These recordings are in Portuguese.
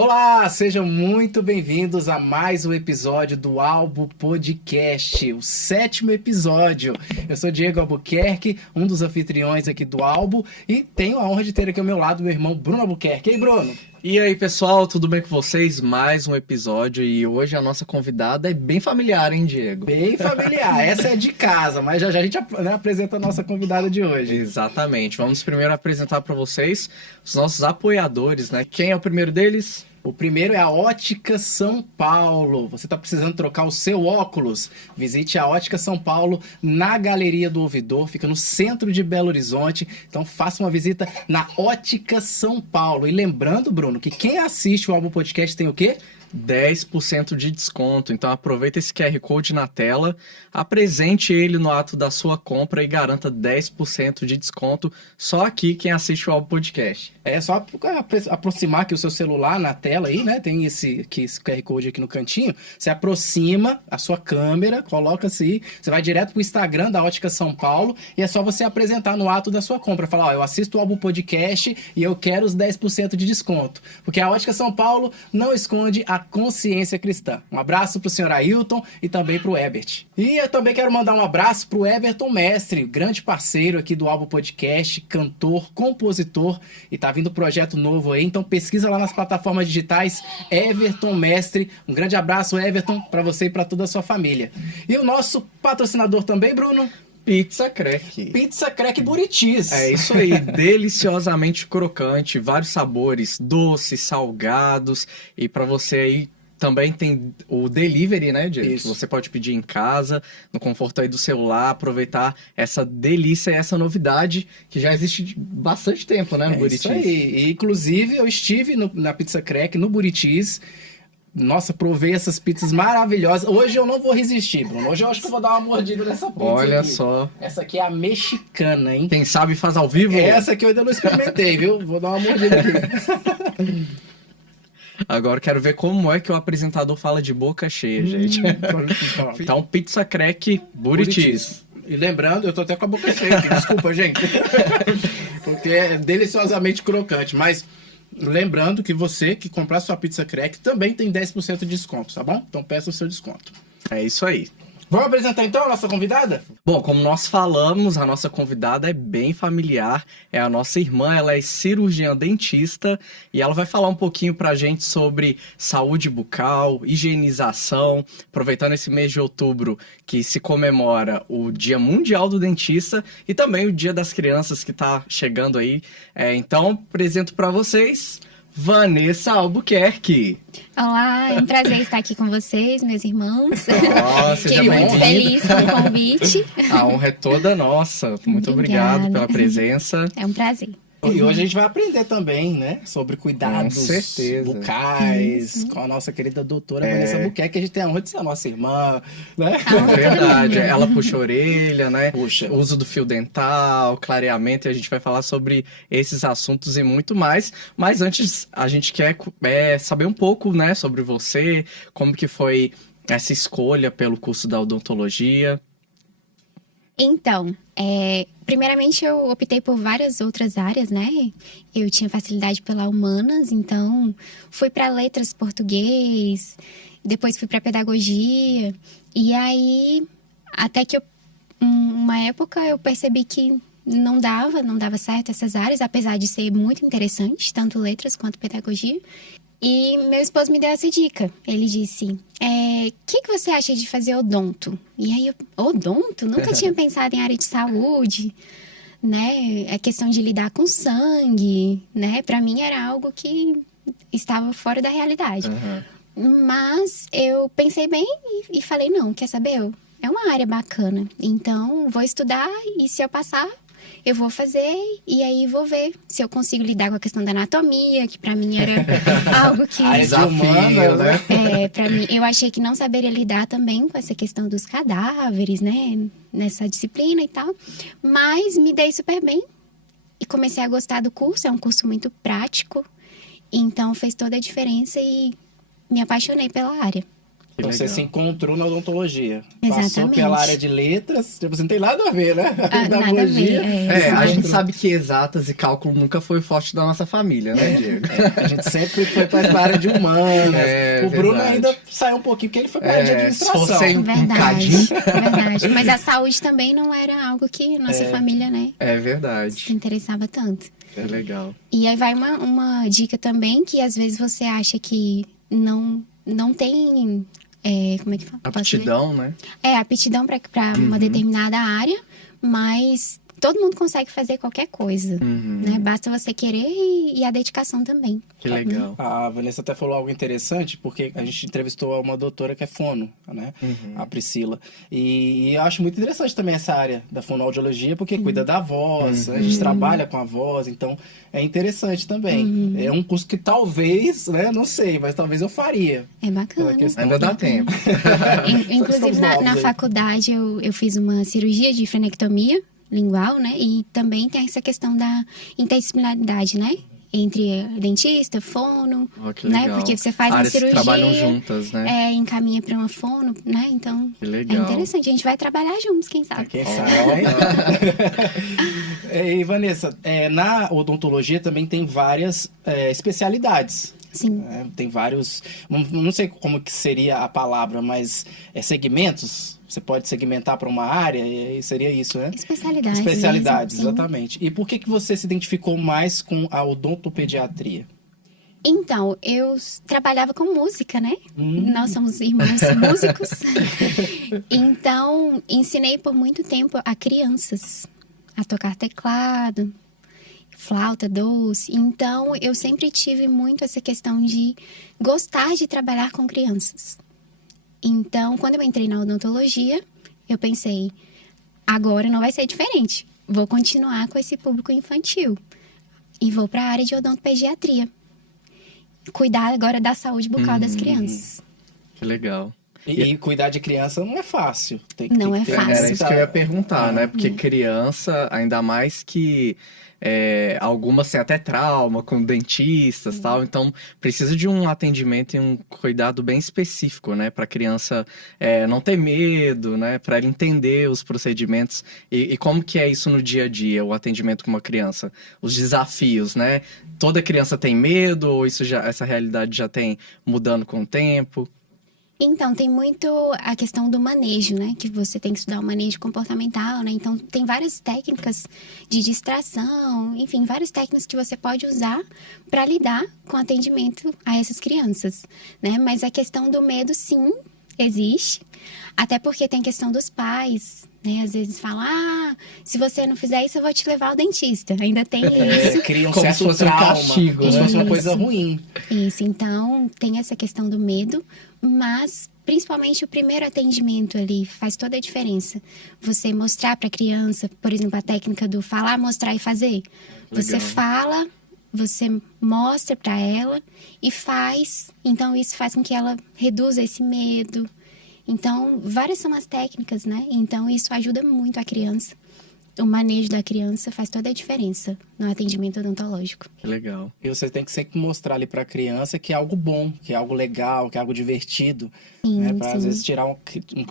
Olá, sejam muito bem-vindos a mais um episódio do Albo Podcast, o 7º episódio. Eu sou Diego Albuquerque, um dos anfitriões aqui do Albo, e tenho a honra de ter aqui ao meu lado meu irmão Bruno Albuquerque. E aí, Bruno? E aí, pessoal, tudo bem com vocês? Mais um episódio e hoje a nossa convidada é bem familiar, hein, Diego? Bem familiar, essa é de casa, mas já a gente apresenta a nossa convidada de hoje. Exatamente, vamos primeiro apresentar para vocês os nossos apoiadores, né? Quem é o primeiro deles? O primeiro é a Ótica São Paulo. Você está precisando trocar o seu óculos? Visite a Ótica São Paulo na Galeria do Ouvidor, fica no centro de Belo Horizonte. Então faça uma visita na Ótica São Paulo. E lembrando, Bruno, que quem assiste o Albo Podcast tem o quê? 10% de desconto, então aproveita esse QR Code na tela, apresente ele no ato da sua compra e garanta 10% de desconto só aqui quem assiste o Podcast. É só aproximar aqui o seu celular na tela aí, né? Tem esse QR Code aqui no cantinho. Você aproxima a sua câmera, coloca assim, você vai direto pro Instagram da Ótica São Paulo e é só você apresentar no ato da sua compra. Falar, ó, eu assisto o Albo Podcast e eu quero os 10% de desconto. Porque a Ótica São Paulo não esconde a consciência cristã. Um abraço pro senhor Ailton e também pro Ebert. E eu também quero mandar um abraço pro Everton Mestre, grande parceiro aqui do Albo Podcast, cantor, compositor, e tá vindo projeto novo aí, então pesquisa lá nas plataformas digitais, Everton Mestre. Um grande abraço, Everton, para você e para toda a sua família. E o nosso patrocinador também, Bruno? Pizza Crack. Pizza Crack Buritis. É isso aí, deliciosamente crocante, vários sabores, doces, salgados, e para você aí também tem o delivery, né, Diego? Isso. Você pode pedir em casa, no conforto aí do celular, aproveitar essa delícia e essa novidade que já existe de bastante tempo, né, no Buritis. Isso aí. E, inclusive, eu estive na Pizza Crack, no Buritis. Nossa, provei essas pizzas maravilhosas. Hoje eu não vou resistir, Bruno. Hoje eu acho que eu vou dar uma mordida nessa pizza. Olha aqui. só. Essa aqui é a mexicana, hein? Quem sabe faz ao vivo? Essa aqui eu ainda não experimentei, viu? Vou dar uma mordida aqui. Agora quero ver como é que o apresentador fala de boca cheia, gente. Então, Pizza Crack Buritis. E lembrando, eu tô até com a boca cheia aqui. Desculpa, gente. Porque é deliciosamente crocante. Mas lembrando que você que comprar sua Pizza Crack também tem 10% de desconto, tá bom? Então peça o seu desconto. É isso aí. Vamos apresentar então a nossa convidada? Bom, como nós falamos, a nossa convidada é bem familiar, é a nossa irmã, ela é cirurgiã dentista e ela vai falar um pouquinho pra gente sobre saúde bucal, higienização, aproveitando esse mês de outubro que se comemora o Dia Mundial do Dentista e também o Dia das Crianças que tá chegando aí. Então, apresento pra vocês Vanessa Albuquerque. Olá, é um prazer estar aqui com vocês, meus irmãos. Seja Fiquei muito feliz com o convite. A honra é toda nossa. Muito obrigado pela presença. É um prazer. E hoje a gente vai aprender também, né? Sobre cuidados Com certeza. bucais, com a nossa querida doutora Vanessa Albuquerque, que a gente tem a honra de ser a nossa irmã, né? É verdade, ela puxa a orelha, né? Puxa. Uso do fio dental, clareamento, e a gente vai falar sobre esses assuntos e muito mais. Mas antes, a gente quer saber um pouco, né, sobre você, como que foi essa escolha pelo curso da odontologia. Então, primeiramente eu optei por várias outras áreas, né? Eu tinha facilidade pela humanas, então fui para letras português, depois fui para pedagogia. E aí, até que uma época eu percebi que não dava certo essas áreas, apesar de ser muito interessante, tanto letras quanto pedagogia. E meu esposo me deu essa dica. Ele disse, que você acha de fazer odonto? E aí, odonto? Nunca tinha pensado em área de saúde, né? É questão de lidar com sangue, né? Pra mim era algo que estava fora da realidade. Uhum. Mas eu pensei bem e falei, não, quer saber? É uma área bacana. Então, vou estudar e se eu passar, eu vou fazer e aí vou ver se eu consigo lidar com a questão da anatomia, que pra mim era algo que... Desafio, né? Pra mim, eu achei que não saberia lidar também com essa questão dos cadáveres, né? Nessa disciplina e tal. Mas me dei super bem e comecei a gostar do curso. É um curso muito prático, então fez toda a diferença e me apaixonei pela área. Então você legal. se encontrou na odontologia. Passou Exatamente. pela área de letras, tipo, você não tem nada a ver, né? Nada a ver. A gente exato. sabe que exatas e cálculo nunca foi forte da nossa família, né, Diego? A gente sempre foi para essa área de humanas. É, o Bruno verdade. ainda saiu um pouquinho, porque ele foi para a área de Se administração. fosse um Verdade, cadinho. verdade. Mas a saúde também não era algo que nossa família, né, É se verdade. interessava tanto. É legal. E aí vai uma dica também, que às vezes você acha que não tem... como é que fala? Posso dizer? Aptidão, né? Aptidão para uma determinada área, mas todo mundo consegue fazer qualquer coisa, né? Basta você querer e a dedicação também. Que legal. A Vanessa até falou algo interessante, porque a gente entrevistou uma doutora que é fono, né? A Priscila. E eu acho muito interessante também essa área da fonoaudiologia, porque cuida da voz, a gente trabalha com a voz, então é interessante também. É um curso que talvez, né? Não sei, mas talvez eu faria. É bacana. Pela questão Ainda dá tempo. Inclusive, Estamos na novos aí. faculdade, eu fiz uma cirurgia de frenectomia lingual, né? E também tem essa questão da interdisciplinaridade, né? Entre dentista, fono, Ó, que né? legal. Porque você faz uma Áreas que cirurgia, trabalham juntas, né? encaminha para uma fono, né? Então, Que legal. é interessante. A gente vai trabalhar juntos, quem sabe? Quem sabe, hein? E Vanessa, na odontologia também tem várias especialidades. Sim. Tem vários, não sei como que seria a palavra, mas segmentos. Você pode segmentar para uma área e seria isso, né? Especialidades. Especialidades, mesmo, sim. exatamente. E por que você se identificou mais com a odontopediatria? Então, eu trabalhava com música, né? Nós somos irmãos músicos. Então, ensinei por muito tempo a crianças a tocar teclado, flauta doce. Então, eu sempre tive muito essa questão de gostar de trabalhar com crianças. Então, quando eu entrei na odontologia, eu pensei, agora não vai ser diferente. Vou continuar com esse público infantil e vou para a área de odontopediatria. Cuidar agora da saúde bucal das crianças. Que legal. E cuidar de criança não é fácil. Não é fácil. Era isso que eu ia perguntar, né? Porque criança, ainda mais que algumas têm até trauma com dentistas e tal, então precisa de um atendimento e um cuidado bem específico, né? Para a criança não ter medo, né? Para ela entender os procedimentos e como que é isso no dia a dia, o atendimento com uma criança, os desafios, né? Toda criança tem medo ou essa realidade já tem mudando com o tempo? Então, tem muito a questão do manejo, né? Que você tem que estudar o manejo comportamental, né? Então, tem várias técnicas de distração, enfim, várias técnicas que você pode usar para lidar com o atendimento a essas crianças, né? Mas a questão do medo, sim, existe. Até porque tem a questão dos pais, né? Às vezes falam, se você não fizer isso, eu vou te levar ao dentista. Ainda tem isso. Cria um Como certo se fosse um trauma, castigo, como se né? fosse uma coisa Isso. ruim. Isso, então tem essa questão do medo, mas principalmente o primeiro atendimento ali faz toda a diferença. Você mostrar para a criança, por exemplo, a técnica do falar, mostrar e fazer. Você Legal. fala, você mostra para ela e faz. Então isso faz com que ela reduza esse medo. Então, várias são as técnicas, né? Então isso ajuda muito a criança. O manejo da criança faz toda a diferença no atendimento odontológico. Que legal. E você tem que sempre mostrar ali pra criança que é algo bom, que é algo legal, que é algo divertido. Sim, Né? Pra, às sim. vezes, tirar um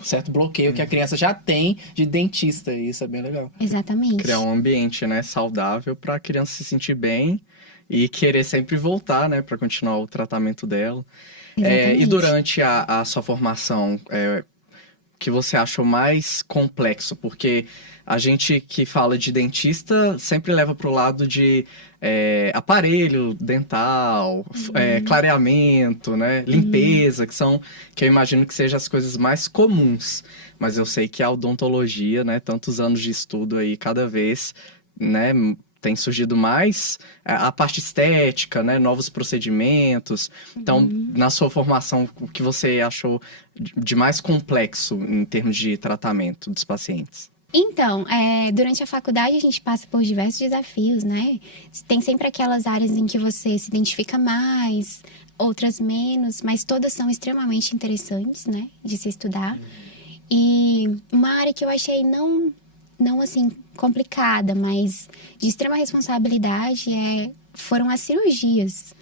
certo bloqueio que a criança já tem de dentista. E isso é bem legal. Exatamente. Criar um ambiente, né, saudável para a criança se sentir bem e querer sempre voltar, né, para continuar o tratamento dela. Exatamente. E durante a sua formação, o que você achou mais complexo? Porque a gente que fala de dentista sempre leva para o lado de aparelho dental, clareamento, né, limpeza, que eu imagino que sejam as coisas mais comuns. Mas eu sei que a odontologia, né, tantos anos de estudo aí, cada vez, né, tem surgido mais a parte estética, né, novos procedimentos. Então, na sua formação, o que você achou de mais complexo em termos de tratamento dos pacientes? Então, durante a faculdade a gente passa por diversos desafios, né? Tem sempre aquelas áreas em que você se identifica mais, outras menos, mas todas são extremamente interessantes, né? De se estudar. E uma área que eu achei não assim, complicada, mas de extrema responsabilidade foram as cirurgias.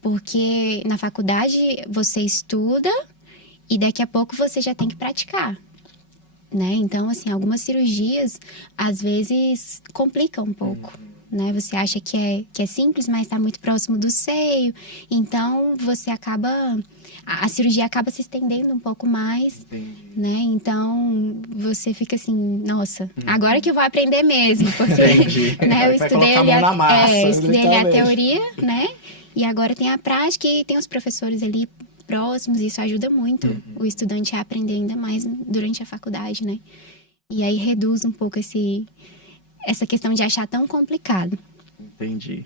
Porque na faculdade você estuda e daqui a pouco você já tem que praticar, né? Então, assim, algumas cirurgias, às vezes, complicam um pouco, né? Você acha que é simples, mas está muito próximo do seio. Então, você acaba... A cirurgia acaba se estendendo um pouco mais, né? Então, você fica assim, nossa, agora que eu vou aprender mesmo. Porque, né, eu estudei ali a teoria, né? E agora tem a prática e tem os professores ali próximos. E isso ajuda muito o estudante a aprender ainda mais durante a faculdade, né? E aí reduz um pouco essa questão de achar tão complicado. Entendi.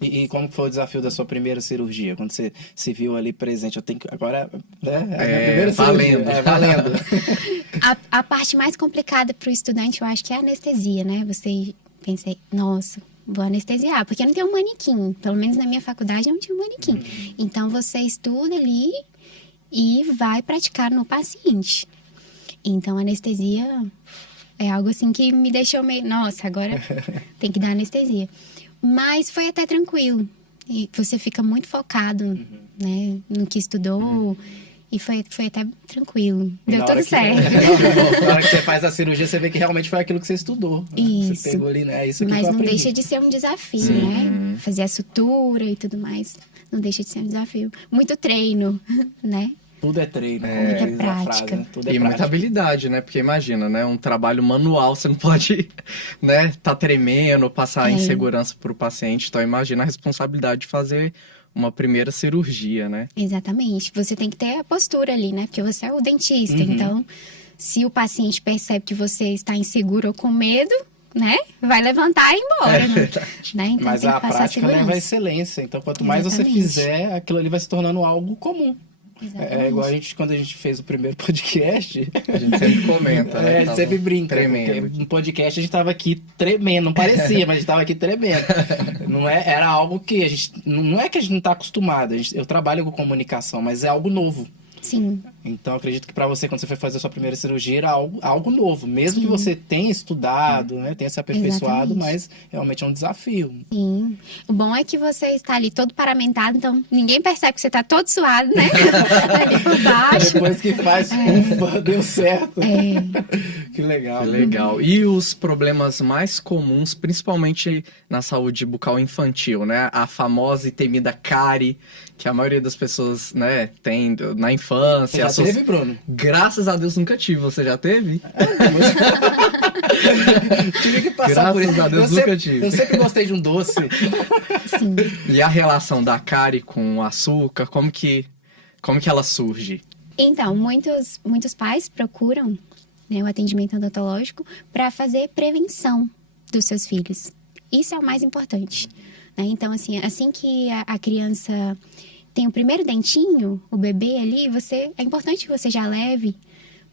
E como foi o desafio da sua primeira cirurgia? Quando você se viu ali presente, eu tenho que... Agora, né? Primeira valendo. Cirurgia, valendo. A parte mais complicada para o estudante, eu acho que é a anestesia, né? Você pensa, nossa, vou anestesiar. Porque não tem um manequim. Pelo menos na minha faculdade não tinha um manequim. Então, você estuda ali e vai praticar no paciente. Então, a anestesia é algo assim que me deixou meio... Nossa, agora tem que dar anestesia. Mas foi até tranquilo. E você fica muito focado, né, no que estudou. E foi até tranquilo. Deu tudo certo. Na hora que você faz a cirurgia, você vê que realmente foi aquilo que você estudou. Né? Isso. Você pegou ali, né? Isso que Mas eu não aprendi. deixa de ser um desafio, né? Fazer a sutura e tudo mais. Não deixa de ser um desafio. Muito treino, né? Tudo é treino. Muita diz a prática. frase, né? Tudo é E muita prática. habilidade, né? Porque imagina, né? Um trabalho manual, você não pode, né? Tá tremendo, passar insegurança pro paciente. Então, imagina a responsabilidade de fazer uma primeira cirurgia, né? Exatamente. Você tem que ter a postura ali, né? Porque você é o dentista. Então, se o paciente percebe que você está inseguro ou com medo, né? Vai levantar e ir embora, né? Então, Mas tem que a passar prática leva à segurança. excelência. Então, quanto mais você Exatamente. fizer, aquilo ali vai se tornando algo comum. Exatamente. É igual quando a gente fez o primeiro podcast. A gente sempre comenta, né? A gente sempre brinca. Tremendo. Porque no podcast a gente tava aqui tremendo. Não parecia, mas a gente tava aqui tremendo. Era algo que a gente... Não é que a gente não tá acostumado. Eu trabalho com comunicação, mas é algo novo. Sim. Então, acredito que para você, quando você foi fazer a sua primeira cirurgia, era algo novo. Mesmo que você tenha estudado, né, tenha se aperfeiçoado, Exatamente. mas realmente é um desafio. Sim. O bom é que você está ali todo paramentado, então ninguém percebe que você está todo suado, né? Ali por baixo. Depois que faz, ufa, deu certo. Que legal. Que legal. E os problemas mais comuns, principalmente na saúde bucal infantil, né? A famosa e temida cárie, que a maioria das pessoas, né, tem na infância. Você já teve, Bruno? Graças a Deus nunca tive. Você já teve? Tive que passar por isso. Graças a Deus nunca tive. Eu sempre gostei de um doce. Sim. E a relação da cárie com o açúcar, como que ela surge? Então, muitos pais procuram, né, o atendimento odontológico para fazer prevenção dos seus filhos. Isso é o mais importante, né? Então, assim que a criança tem o primeiro dentinho, o bebê ali, é importante que você já leve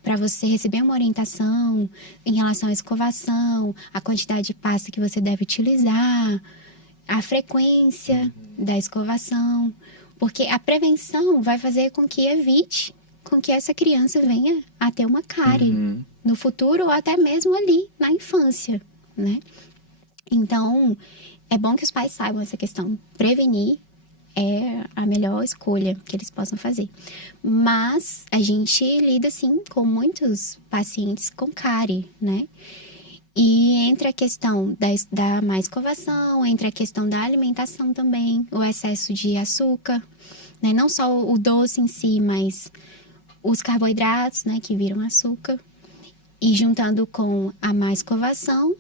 para você receber uma orientação em relação à escovação, a quantidade de pasta que você deve utilizar, a frequência da escovação, porque a prevenção vai fazer com que evite com que essa criança venha a ter uma cárie no futuro ou até mesmo ali na infância, né? Então, é bom que os pais saibam essa questão. Prevenir é a melhor escolha que eles possam fazer. Mas a gente lida, sim, com muitos pacientes com cárie, né? E entre a questão da má escovação, entre a questão da alimentação também, o excesso de açúcar, né? Não só o doce em si, mas os carboidratos, né, que viram açúcar. E juntando com a má escovação,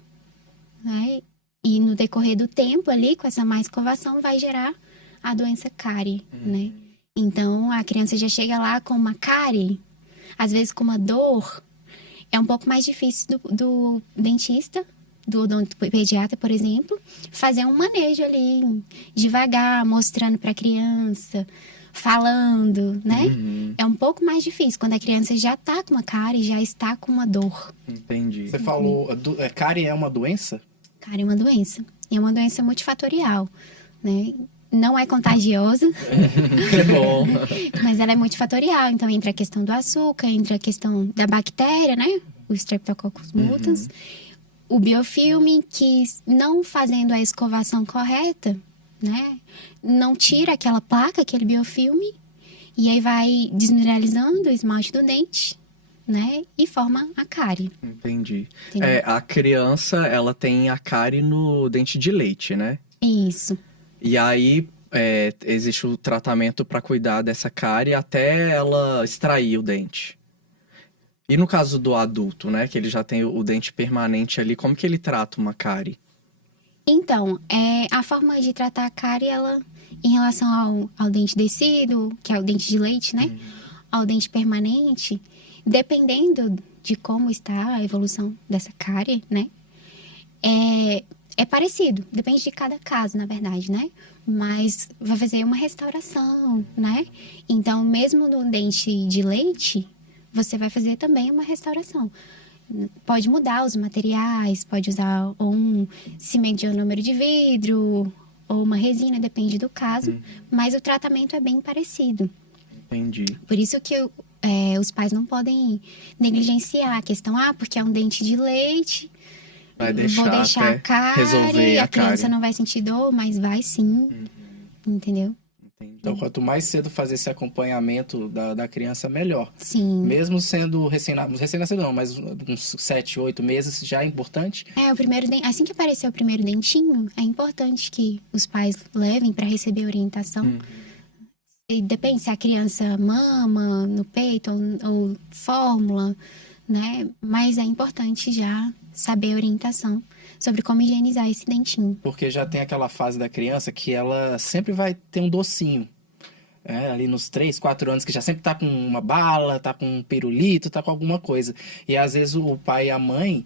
né? E no decorrer do tempo ali, com essa má escovação, vai gerar a doença cárie, né? Então, a criança já chega lá com uma cárie, às vezes com uma dor. É um pouco mais difícil do dentista, do odontopediatra, por exemplo, fazer um manejo ali, devagar, mostrando para a criança, falando, né? É um pouco mais difícil quando a criança já está com uma cárie, já está com uma dor. Entendi. Você falou, cárie é uma doença? Cárie é uma doença. E é uma doença multifatorial, né? Não é contagiosa. Que bom. Mas ela é multifatorial. Então, entra a questão do açúcar, entra a questão da bactéria, né? O Streptococcus mutans. O biofilme, que não fazendo a escovação correta, né? Não tira aquela placa, aquele biofilme. E aí vai desmineralizando o esmalte do dente, né? E forma a cárie. Entendi. Entendeu? A criança, ela tem a cárie no dente de leite, né? Isso. E aí, existe o tratamento para cuidar dessa cárie até ela extrair o dente. E no caso do adulto, né? Que ele já tem o dente permanente ali, como que ele trata uma cárie? Então, a forma de tratar a cárie, ela, em relação ao dente descido, que é o dente de leite, né? Ao dente permanente, dependendo de como está a evolução dessa cárie, né? É parecido, depende de cada caso, na verdade, né? Mas vai fazer uma restauração, né? Então, mesmo no dente de leite, você vai fazer também uma restauração. Pode mudar os materiais, pode usar ou um cimento de ionômero de vidro ou uma resina, depende do caso, mas o tratamento é bem parecido. Entendi. Por isso que os pais não podem negligenciar a questão, porque é um dente de leite, Vai vou deixar até a cárie, resolver a criança cárie. não vai sentir dor, mas vai sim, entendeu? Entendi. Então, quanto mais cedo fazer esse acompanhamento da criança, melhor. Sim. Mesmo sendo recém-nascido não, mas uns 7, 8 meses já é importante. O primeiro assim que aparecer o primeiro dentinho, é importante que os pais levem para receber orientação. E depende se a criança mama no peito ou fórmula, né? Mas é importante já saber a orientação sobre como higienizar esse dentinho. Porque já tem aquela fase da criança que ela sempre vai ter um docinho. Ali nos 3, 4 anos, que já sempre tá com uma bala, tá com um pirulito, tá com alguma coisa. E às vezes o pai e a mãe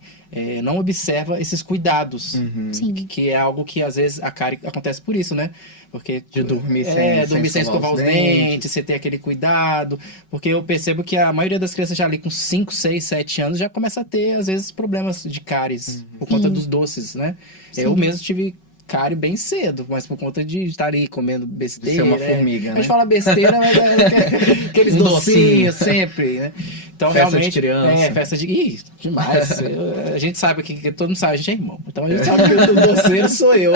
não observa esses cuidados. Sim. Que é algo que às vezes a cárie acontece por isso, né? Porque De dormir sem dormir sem escovar os dentes, você ter aquele cuidado. Porque eu percebo que a maioria das crianças já ali com 5, 6, 7 anos já começa a ter, às vezes, problemas de cáries por conta dos doces, né? Sim. Eu mesmo tive cárie bem cedo, mas por conta de estar ali comendo besteira. Ser uma formiga, A né? gente fala besteira, mas aqueles Um docinhos sempre, né? Então, Festa realmente, de criança. festa de... Ih, demais. A gente sabe que todo mundo sabe, a gente é irmão. Então, a gente sabe que o doceiro sou eu.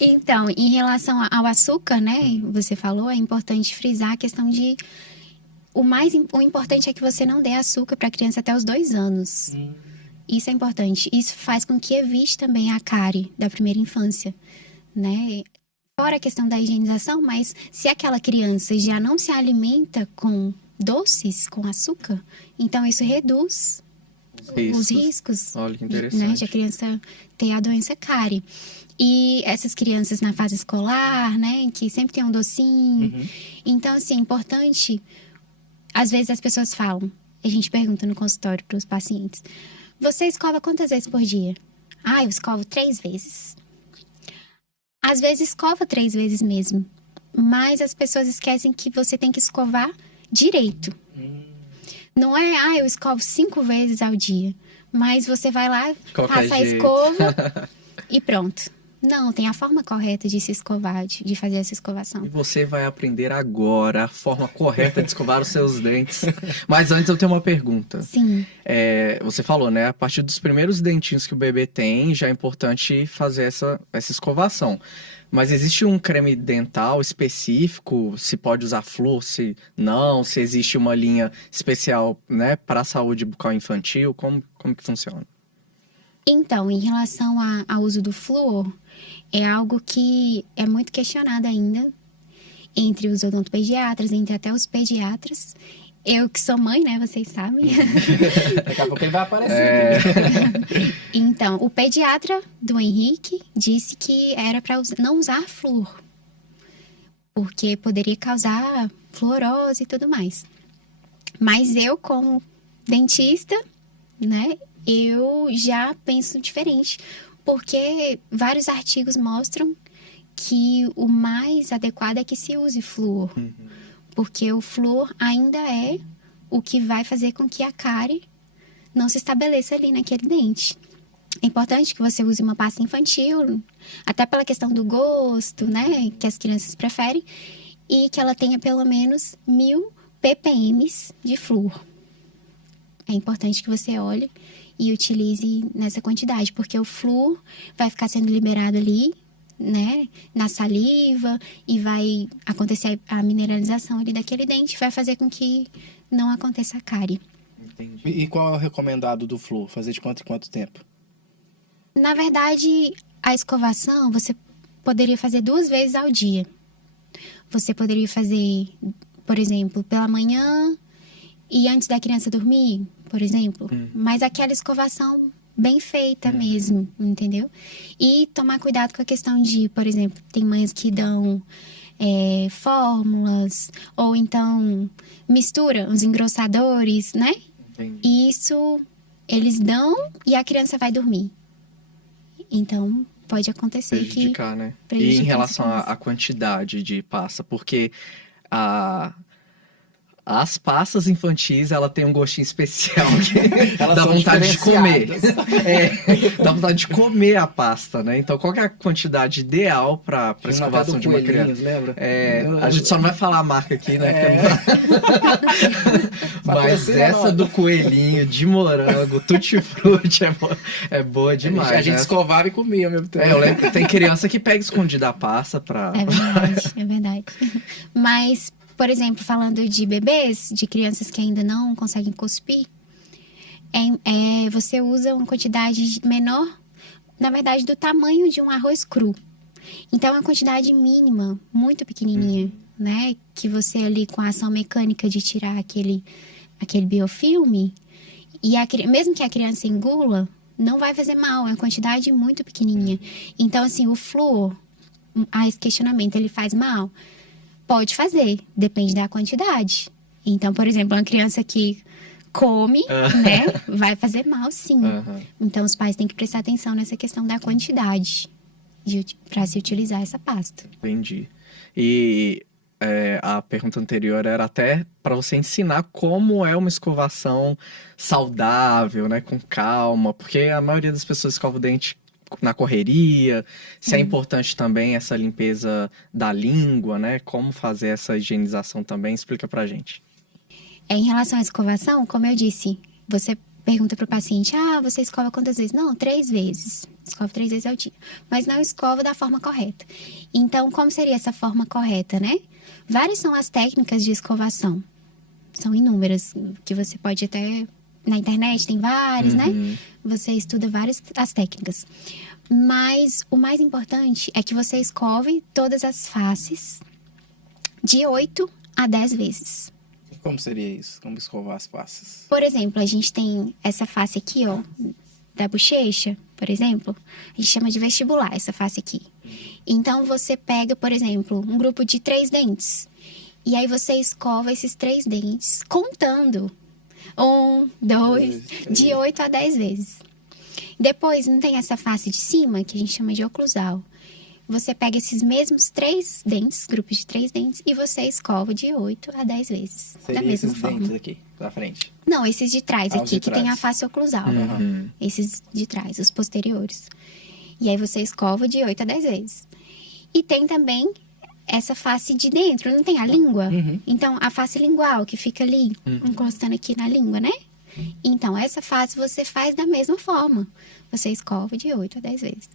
Então, em relação ao açúcar, né? Você falou, é importante frisar a questão de... O importante é que você não dê açúcar para a criança até os 2 anos. Isso é importante. Isso faz com que evite também a cárie da primeira infância, né? Fora a questão da higienização, mas se aquela criança já não se alimenta com doces, com açúcar, então isso reduz os riscos, Olha que né, interessante. de a criança ter a doença cárie. E essas crianças na fase escolar, né, que sempre tem um docinho. Então, assim, é importante... Às vezes as pessoas falam, a gente pergunta no consultório para os pacientes, você escova quantas vezes por dia? Eu escovo 3 vezes. Às vezes escova 3 vezes mesmo, mas as pessoas esquecem que você tem que escovar direito. Não é, eu escovo 5 vezes ao dia, mas você vai lá, Qualquer passa a jeito. escova e pronto. Não, tem a forma correta de se escovar, de fazer essa escovação. E você vai aprender agora a forma correta de escovar os seus dentes. Mas antes eu tenho uma pergunta. Sim. Você falou, né? A partir dos primeiros dentinhos que o bebê tem, já é importante fazer essa escovação. Mas existe um creme dental específico? Se pode usar flúor, se não? Se existe uma linha especial, né, para a saúde bucal infantil? Como que funciona? Então, em relação ao uso do flúor, é algo que é muito questionado ainda entre os odontopediatras, entre até os pediatras. Eu que sou mãe, né? Vocês sabem. Daqui a pouco ele vai aparecer. Então, o pediatra do Henrique disse que era para não usar flúor, porque poderia causar fluorose e tudo mais. Mas eu, como dentista, né? Eu já penso diferente, porque vários artigos mostram que o mais adequado é que se use flúor, porque o flúor ainda é o que vai fazer com que a cárie não se estabeleça ali naquele dente. É importante que você use uma pasta infantil, até pela questão do gosto, né, que as crianças preferem, e que ela tenha pelo menos 1000 ppm de flúor. É importante que você olhe e utilize nessa quantidade, porque o flúor vai ficar sendo liberado ali né, na saliva e vai acontecer a mineralização ali daquele dente, vai fazer com que não aconteça a cárie. Entendi. E qual é o recomendado do flúor? Fazer de quanto em quanto tempo? Na verdade, a escovação você poderia fazer 2 vezes ao dia. Você poderia fazer, por exemplo, pela manhã e antes da criança dormir, por exemplo. Mas aquela escovação bem feita mesmo, entendeu? E tomar cuidado com a questão de, por exemplo, tem mães que dão fórmulas, ou então mistura os engrossadores, né? Entendi. E isso eles dão e a criança vai dormir. Então, pode acontecer Prejudicar, né? E prejudica em relação as crianças. à quantidade de pasta, porque as pastas infantis, ela tem um gostinho especial que Elas dá são vontade de comer. diferenciadas. Dá vontade de comer a pasta, né? Então, qual que é a quantidade ideal para Tinha uma escovação do de uma Coelhinhos, criança? lembra? A gente só não vai falar a marca aqui, né? Mas Patrocina essa nós. do coelhinho de morango, tutti-frutti, é boa demais. A gente né? escovava e comia ao mesmo tempo. Eu lembro que tem criança que pega escondida a pasta pra... É verdade, é verdade. Mas, por exemplo, falando de bebês, de crianças que ainda não conseguem cuspir, você usa uma quantidade menor, na verdade, do tamanho de um arroz cru. Então, é uma quantidade mínima, muito pequenininha, né? Que você ali, com a ação mecânica de tirar aquele biofilme, e mesmo que a criança engula, não vai fazer mal, é uma quantidade muito pequenininha. Então, assim, o flúor, esse questionamento, ele faz mal? Pode fazer, depende da quantidade. Então, por exemplo, uma criança que come, né, vai fazer mal, sim. Então, os pais têm que prestar atenção nessa questão da quantidade para se utilizar essa pasta. Entendi. E a pergunta anterior era até para você ensinar como é uma escovação saudável, né, com calma, porque a maioria das pessoas escova o dente na correria, se é importante também essa limpeza da língua, né, como fazer essa higienização também, explica pra gente. Em relação à escovação, como eu disse, você pergunta para o paciente, você escova quantas vezes? Não, 3 vezes. Escova 3 vezes ao dia. Mas não escova da forma correta. Então, como seria essa forma correta, né? Várias são as técnicas de escovação. São inúmeras, que você pode até... Na internet tem várias, né? Você estuda várias as técnicas. Mas o mais importante é que você escove todas as faces de 8 a 10 vezes. Como seria isso? Como escovar as faces? Por exemplo, a gente tem essa face aqui, ó, da bochecha, por exemplo. A gente chama de vestibular, essa face aqui. Então, você pega, por exemplo, um grupo de 3 dentes. E aí, você escova esses 3 dentes, contando. 1, 2, de 8 a 10 vezes. Depois, não tem essa face de cima, que a gente chama de oclusal. Você pega esses mesmos 3 dentes, grupos de 3 dentes, e você escova de 8 a 10 vezes. Seria da mesma esses forma. dentes aqui, da frente. Não, esses de trás Os aqui, de que trás. tem a face oclusal. Esses de trás, os posteriores. E aí você escova de 8 a 10 vezes. E tem também essa face de dentro, não tem a língua? Então, a face lingual, que fica ali, encostando aqui na língua, né? Então, essa face você faz da mesma forma. Você escova de 8 a 10 vezes.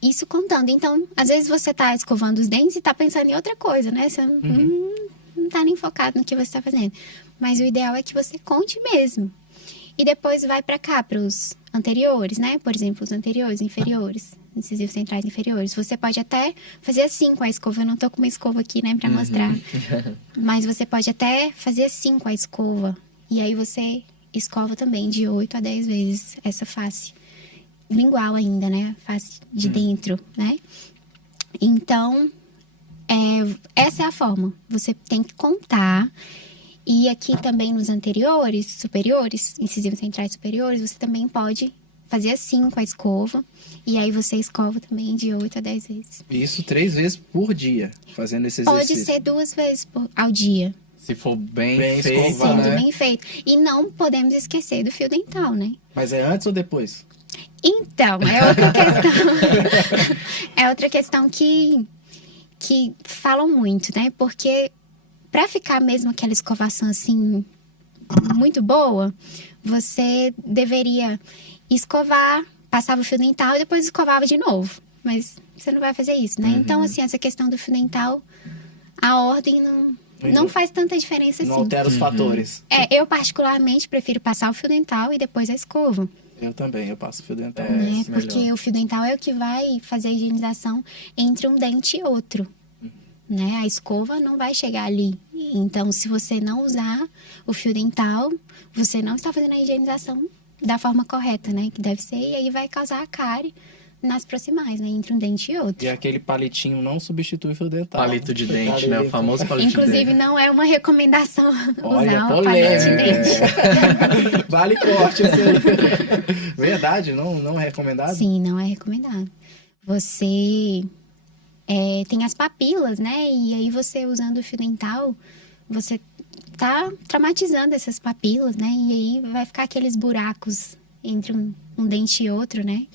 Isso contando. Então, às vezes você tá escovando os dentes e tá pensando em outra coisa, né? Você não tá nem focado no que você tá fazendo. Mas o ideal é que você conte mesmo. E depois vai pra cá, pros anteriores, né? Por exemplo, os anteriores, inferiores. Incisivos centrais inferiores. Você pode até fazer assim com a escova. Eu não tô com uma escova aqui, né, pra mostrar. Mas você pode até fazer assim com a escova. E aí você escova também de 8 a 10 vezes essa face. Lingual ainda, né? Face de dentro, né? Então, essa é a forma. Você tem que contar. E aqui também nos anteriores, superiores, incisivos centrais superiores, você também pode fazer assim com a escova. E aí você escova também de 8 a 10 vezes. Isso 3 vezes por dia, fazendo esse exercício. Pode ser 2 vezes ao dia. Se for bem Bem feito, escovado, Sendo né? bem feito. E não podemos esquecer do fio dental, né? Mas é antes ou depois? Então, é outra questão. É outra questão que falam muito, né? Porque para ficar mesmo aquela escovação assim muito boa, você deveria escovar, passava o fio dental e depois escovava de novo. mas você não vai fazer isso, né? Então, assim, essa questão do fio dental, a ordem não faz tanta diferença assim. Não altera os fatores. Eu particularmente prefiro passar o fio dental e depois a escova. Eu também, eu passo fio dental. Né? Porque o fio dental é o que vai fazer a higienização entre um dente e outro. Né? A escova não vai chegar ali. Então, se você não usar o fio dental, você não está fazendo a higienização da forma correta, né? Que deve ser, e aí vai causar a cárie nas proximais, né? Entre um dente e outro. E aquele palitinho não substitui fio dental. Palito de dente, né? O famoso palito Inclusive, de dente. não é uma recomendação Olha, usar o palito de polêmica. dente. Vale corte isso aí. Verdade, não é recomendado? Sim, não é recomendado. Você tem as papilas, né? E aí você usando o fio dental, você tá traumatizando essas papilas, né? E aí vai ficar aqueles buracos entre um dente e outro, né?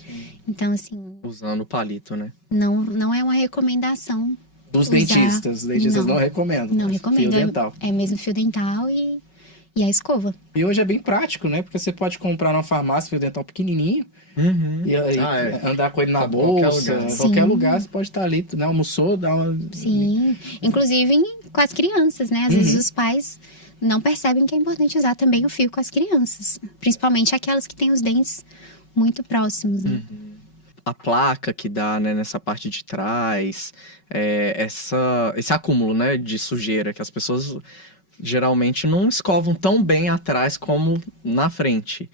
Então, assim, Usando o palito, né? não é uma recomendação. Dos usar. dentistas. Os dentistas não recomendam. Não mas recomendo. Fio dental. É mesmo fio dental e a escova. E hoje é bem prático, né? Porque você pode comprar numa farmácia fio dental pequenininho e aí andar com ele na Tá bom, bolsa. qualquer lugar. Qualquer Sim. lugar você pode estar ali, né? Almoçou, dá uma... Sim. Inclusive com as crianças, né? Às vezes os pais não percebem que é importante usar também o fio com as crianças. Principalmente aquelas que têm os dentes muito próximos, né? A placa que dá, né, nessa parte de trás, esse acúmulo, né, de sujeira que as pessoas geralmente não escovam tão bem atrás como na frente.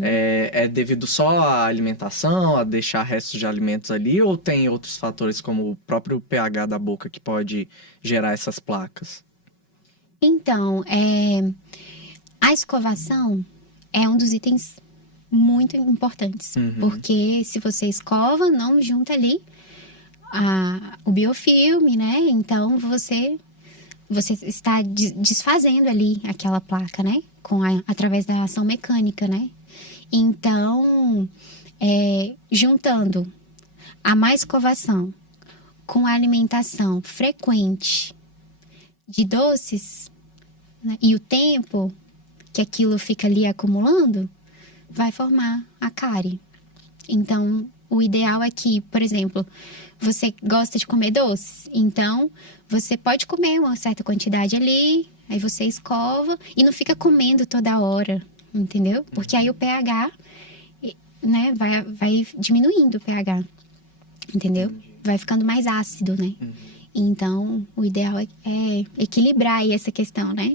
É devido só à alimentação, a deixar restos de alimentos ali, ou tem outros fatores como o próprio pH da boca que pode gerar essas placas? Então, a escovação é um dos itens muito importantes. Porque se você escova, não junta ali o biofilme, né? Então, você está desfazendo ali aquela placa, né? Através da ação mecânica, né? Então, juntando a má escovação com a alimentação frequente de doces, né? E o tempo que aquilo fica ali acumulando, vai formar a cárie. Então, o ideal é que, por exemplo, você gosta de comer doces, então você pode comer uma certa quantidade ali, aí você escova e não fica comendo toda hora, entendeu? Porque aí o pH, né, vai diminuindo o pH, entendeu? Vai ficando mais ácido, né? Então, o ideal é equilibrar aí essa questão, né?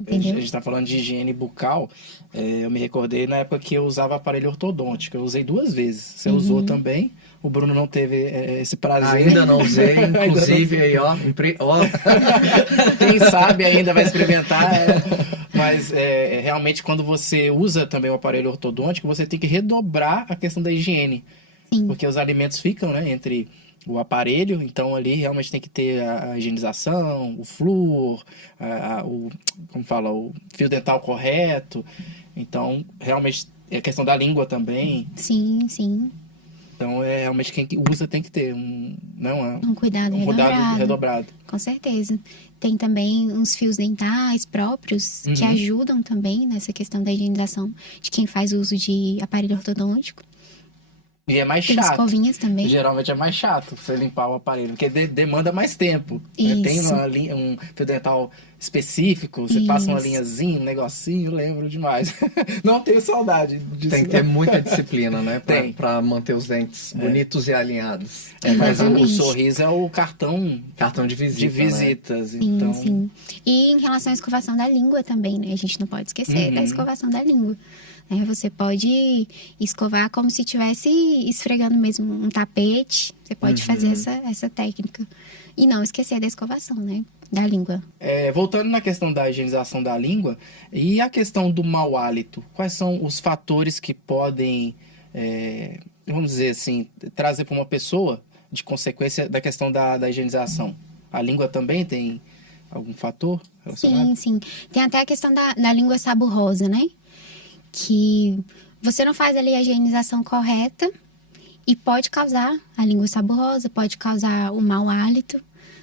Entendeu? A gente tá falando de higiene bucal. Eu me recordei na época que eu usava aparelho ortodôntico. Eu usei 2 vezes. Você usou também. O Bruno não teve esse prazer. Ainda não usei, inclusive aí, ó. Quem sabe ainda vai experimentar. Mas realmente quando você usa também o aparelho ortodôntico, você tem que redobrar a questão da higiene. Sim. Porque os alimentos ficam, né, entre o aparelho, então ali realmente tem que ter a higienização, o flúor, o fio dental correto. Então, realmente, é a questão da língua também. Sim, sim. Então, realmente quem usa tem que ter um Cuidado redobrado. Com certeza. Tem também uns fios dentais próprios que ajudam também nessa questão da higienização de quem faz uso de aparelho ortodôntico. E é mais Tem chato. escovinhas também. Geralmente é mais chato você limpar o aparelho, porque demanda mais tempo. Isso. Tem um fio dental específico, você passa uma linhazinha, um negocinho, eu lembro demais. Não tenho saudade disso. Tem que ter muita disciplina, né? Tem. Pra manter os dentes bonitos e alinhados. Mas o Exatamente. sorriso é o cartão Cartão de visita, de né? visitas. Sim, Então, sim. E em relação à escovação da língua também, né? A gente não pode esquecer da escovação da língua. Você pode escovar como se estivesse esfregando mesmo um tapete. Você pode fazer essa técnica. E não esquecer da escovação, né? Da língua. voltando na questão da higienização da língua, e a questão do mau hálito? Quais são os fatores que podem, vamos dizer assim, trazer para uma pessoa de consequência da questão da higienização? A língua também tem algum fator relacionado? Sim, sim. Tem até a questão da língua saburrosa, né? Que você não faz ali a higienização correta e pode causar a língua saburrosa, pode causar o mau hálito,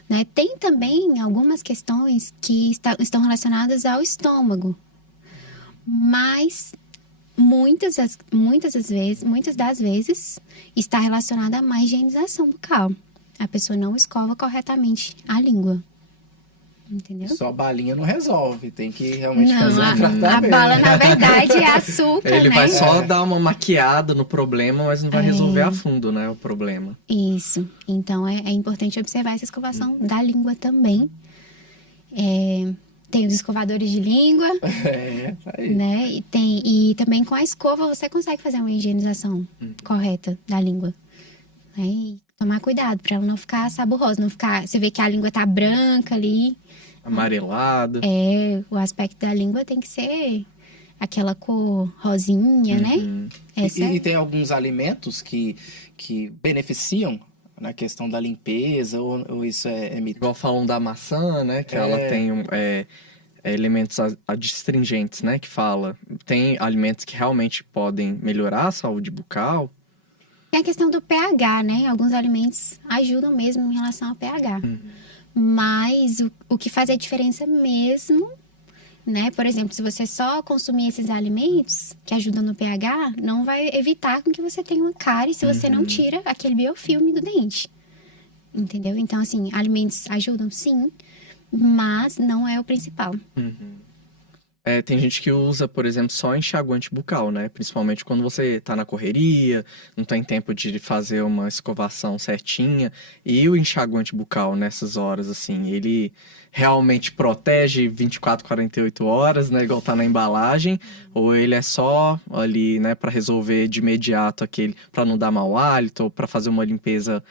né? Tem também algumas questões que estão relacionadas ao estômago, mas Muitas das vezes, está relacionada à má higienização bucal. A pessoa não escova corretamente a língua. Entendeu? Só balinha não resolve, tem que realmente fazer um a tratamento. bala, na verdade, é açúcar, Ele né? vai só dar uma maquiada no problema, mas não vai resolver a fundo, né, o problema. Isso. Então, é importante observar essa escovação da língua também. Tem os escovadores de língua, Aí. né? E também com a escova você consegue fazer uma higienização correta da língua. Né? E tomar cuidado para ela não ficar saborrosa, não ficar... Você vê que a língua tá branca ali. Amarelado. O aspecto da língua tem que ser aquela cor rosinha, né? E tem alguns alimentos que beneficiam na questão da limpeza, ou isso é mito? Igual falam da maçã, né, que ela tem elementos adstringentes, né, que fala. Tem alimentos que realmente podem melhorar a saúde bucal. Tem a questão do pH, né? Alguns alimentos ajudam mesmo em relação ao pH. Mas o que faz a diferença mesmo, né? Por exemplo, se você só consumir esses alimentos que ajudam no pH, não vai evitar com que você tenha uma cárie se você não tira aquele biofilme do dente. Entendeu? Então, assim, alimentos ajudam sim, mas não é o principal. Tem gente que usa, por exemplo, só enxaguante bucal, né? Principalmente quando você tá na correria, não tem tempo de fazer uma escovação certinha. E o enxaguante bucal, nessas horas, assim, ele realmente protege 24, 48 horas, né? Igual tá na embalagem. Ou ele é só ali, né? Pra resolver de imediato aquele... Pra não dar mau hálito ou pra fazer uma limpeza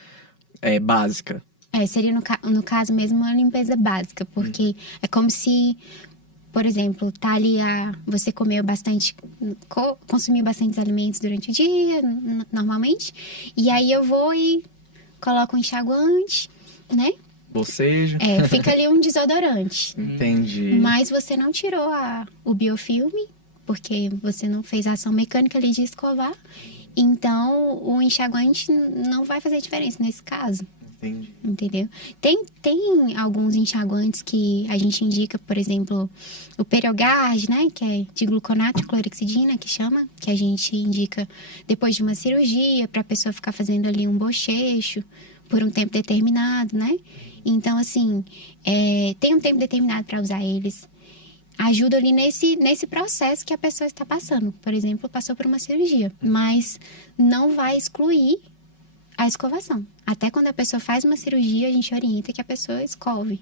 básica. Seria no caso mesmo uma limpeza básica, porque é como se... Por exemplo, tá ali você comeu bastante, consumiu bastantes alimentos durante o dia, normalmente. E aí eu vou e coloco um enxaguante, né? Bocejo. Fica ali um desodorante. Entendi. Mas você não tirou o biofilme, porque você não fez a ação mecânica ali de escovar. Então, o enxaguante não vai fazer diferença nesse caso. Entendi. Entendeu? Tem alguns enxaguantes que a gente indica, por exemplo, o Periogard, né? Que é de gluconato de clorexidina, que chama. Que a gente indica depois de uma cirurgia, para a pessoa ficar fazendo ali um bochecho por um tempo determinado, né? Então, assim, tem um tempo determinado para usar eles. Ajuda ali nesse processo que a pessoa está passando. Por exemplo, passou por uma cirurgia. Mas não vai excluir a escovação. Até quando a pessoa faz uma cirurgia, a gente orienta que a pessoa escove.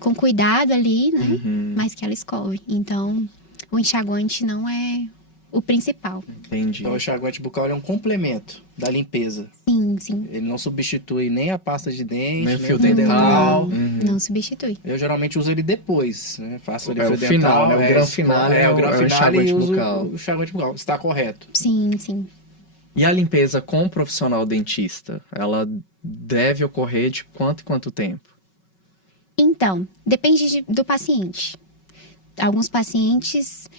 Com cuidado ali, né? Mas que ela escove. Então, o enxaguante não é o principal. Entendi. Então, o enxaguante bucal é um complemento da limpeza. Sim. Ele não substitui nem a pasta de dente, Nem o fio dental. Não substitui. Eu geralmente uso ele depois, né? Faço ali É fio o dental. final, né? O grande final o grande final enxaguante e uso bucal. o enxaguante bucal. Está correto. Sim. E a limpeza com o profissional dentista, ela deve ocorrer de quanto em quanto tempo? Então, depende do paciente. Alguns pacientes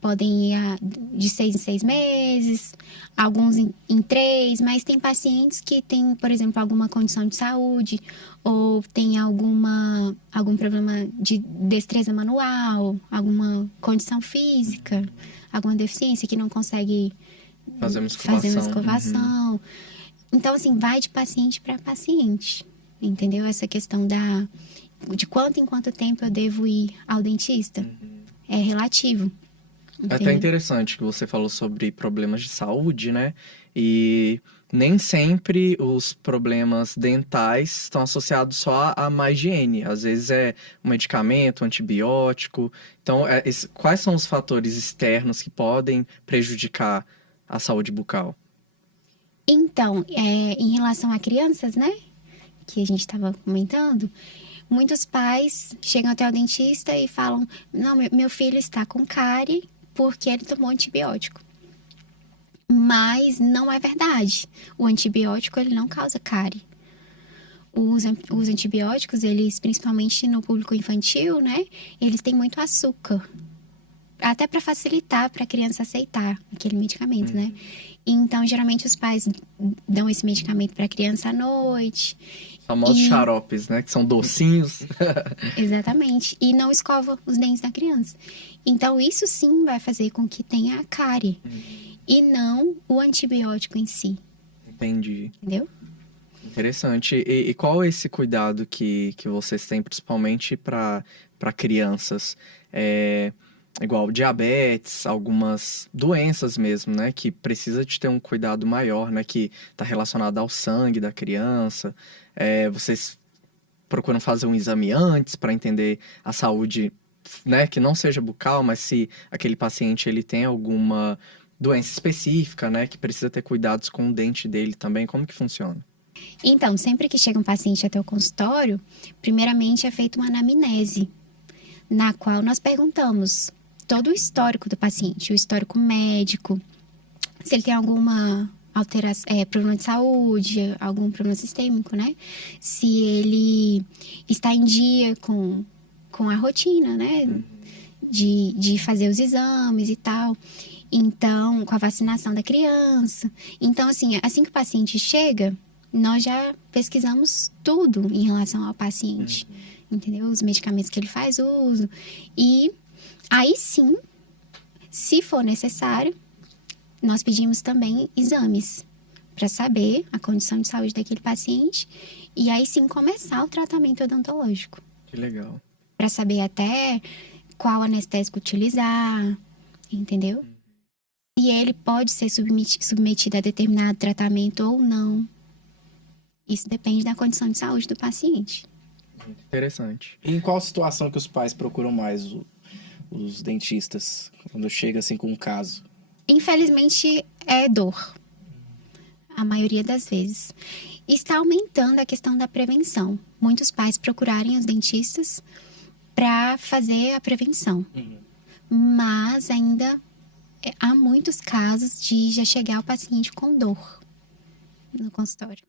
podem ir de 6 em 6 meses, alguns em 3, mas tem pacientes que têm, por exemplo, alguma condição de saúde ou tem algum problema de destreza manual, alguma condição física, alguma deficiência que não consegue Fazer uma escovação. Então, assim, vai de paciente para paciente, entendeu? Essa questão de quanto em quanto tempo eu devo ir ao dentista é relativo. É até interessante que você falou sobre problemas de saúde, né? E nem sempre os problemas dentais estão associados só à má higiene. Às vezes é um medicamento, um antibiótico. Então, quais são os fatores externos que podem prejudicar a saúde bucal? Então, em relação a crianças, né? Que a gente estava comentando, muitos pais chegam até o dentista e falam: não, meu filho está com cárie porque ele tomou antibiótico. Mas não é verdade. O antibiótico, ele não causa cárie. Os antibióticos, eles, principalmente no público infantil, né? Eles têm muito açúcar. Até para facilitar para a criança aceitar aquele medicamento, né? Então, geralmente, os pais dão esse medicamento para a criança à noite. Famosos E- xaropes, né? Que são docinhos. Exatamente. E não escova os dentes da criança. Então, isso sim vai fazer com que tenha a cárie. E não o antibiótico em si. Entendi. Entendeu? Interessante. E qual é esse cuidado que vocês têm, principalmente para crianças? Igual diabetes, algumas doenças mesmo, né? Que precisa de ter um cuidado maior, né? Que está relacionado ao sangue da criança. Vocês procuram fazer um exame antes para entender a saúde, né? Que não seja bucal, mas se aquele paciente ele tem alguma doença específica, né? Que precisa ter cuidados com o dente dele também. Como que funciona? Então, sempre que chega um paciente até o consultório, primeiramente é feita uma anamnese, na qual nós perguntamos todo o histórico do paciente, o histórico médico, se ele tem alguma alteração, problema de saúde, algum problema sistêmico, né? Se ele está em dia com a rotina, né? De fazer os exames e tal. Então, com a vacinação da criança. Então, assim que o paciente chega, nós já pesquisamos tudo em relação ao paciente. Entendeu? Os medicamentos que ele faz uso. E aí sim, se for necessário, nós pedimos também exames para saber a condição de saúde daquele paciente e aí sim começar o tratamento odontológico. Que legal. Para saber até qual anestésico utilizar, entendeu? Se ele pode ser submetido a determinado tratamento ou não. Isso depende da condição de saúde do paciente. Muito interessante. E em qual situação que os pais procuram mais os dentistas? Quando chega assim com um caso? Infelizmente, é dor. A maioria das vezes. Está aumentando a questão da prevenção. Muitos pais procurarem os dentistas para fazer a prevenção. Mas ainda há muitos casos de já chegar o paciente com dor no consultório.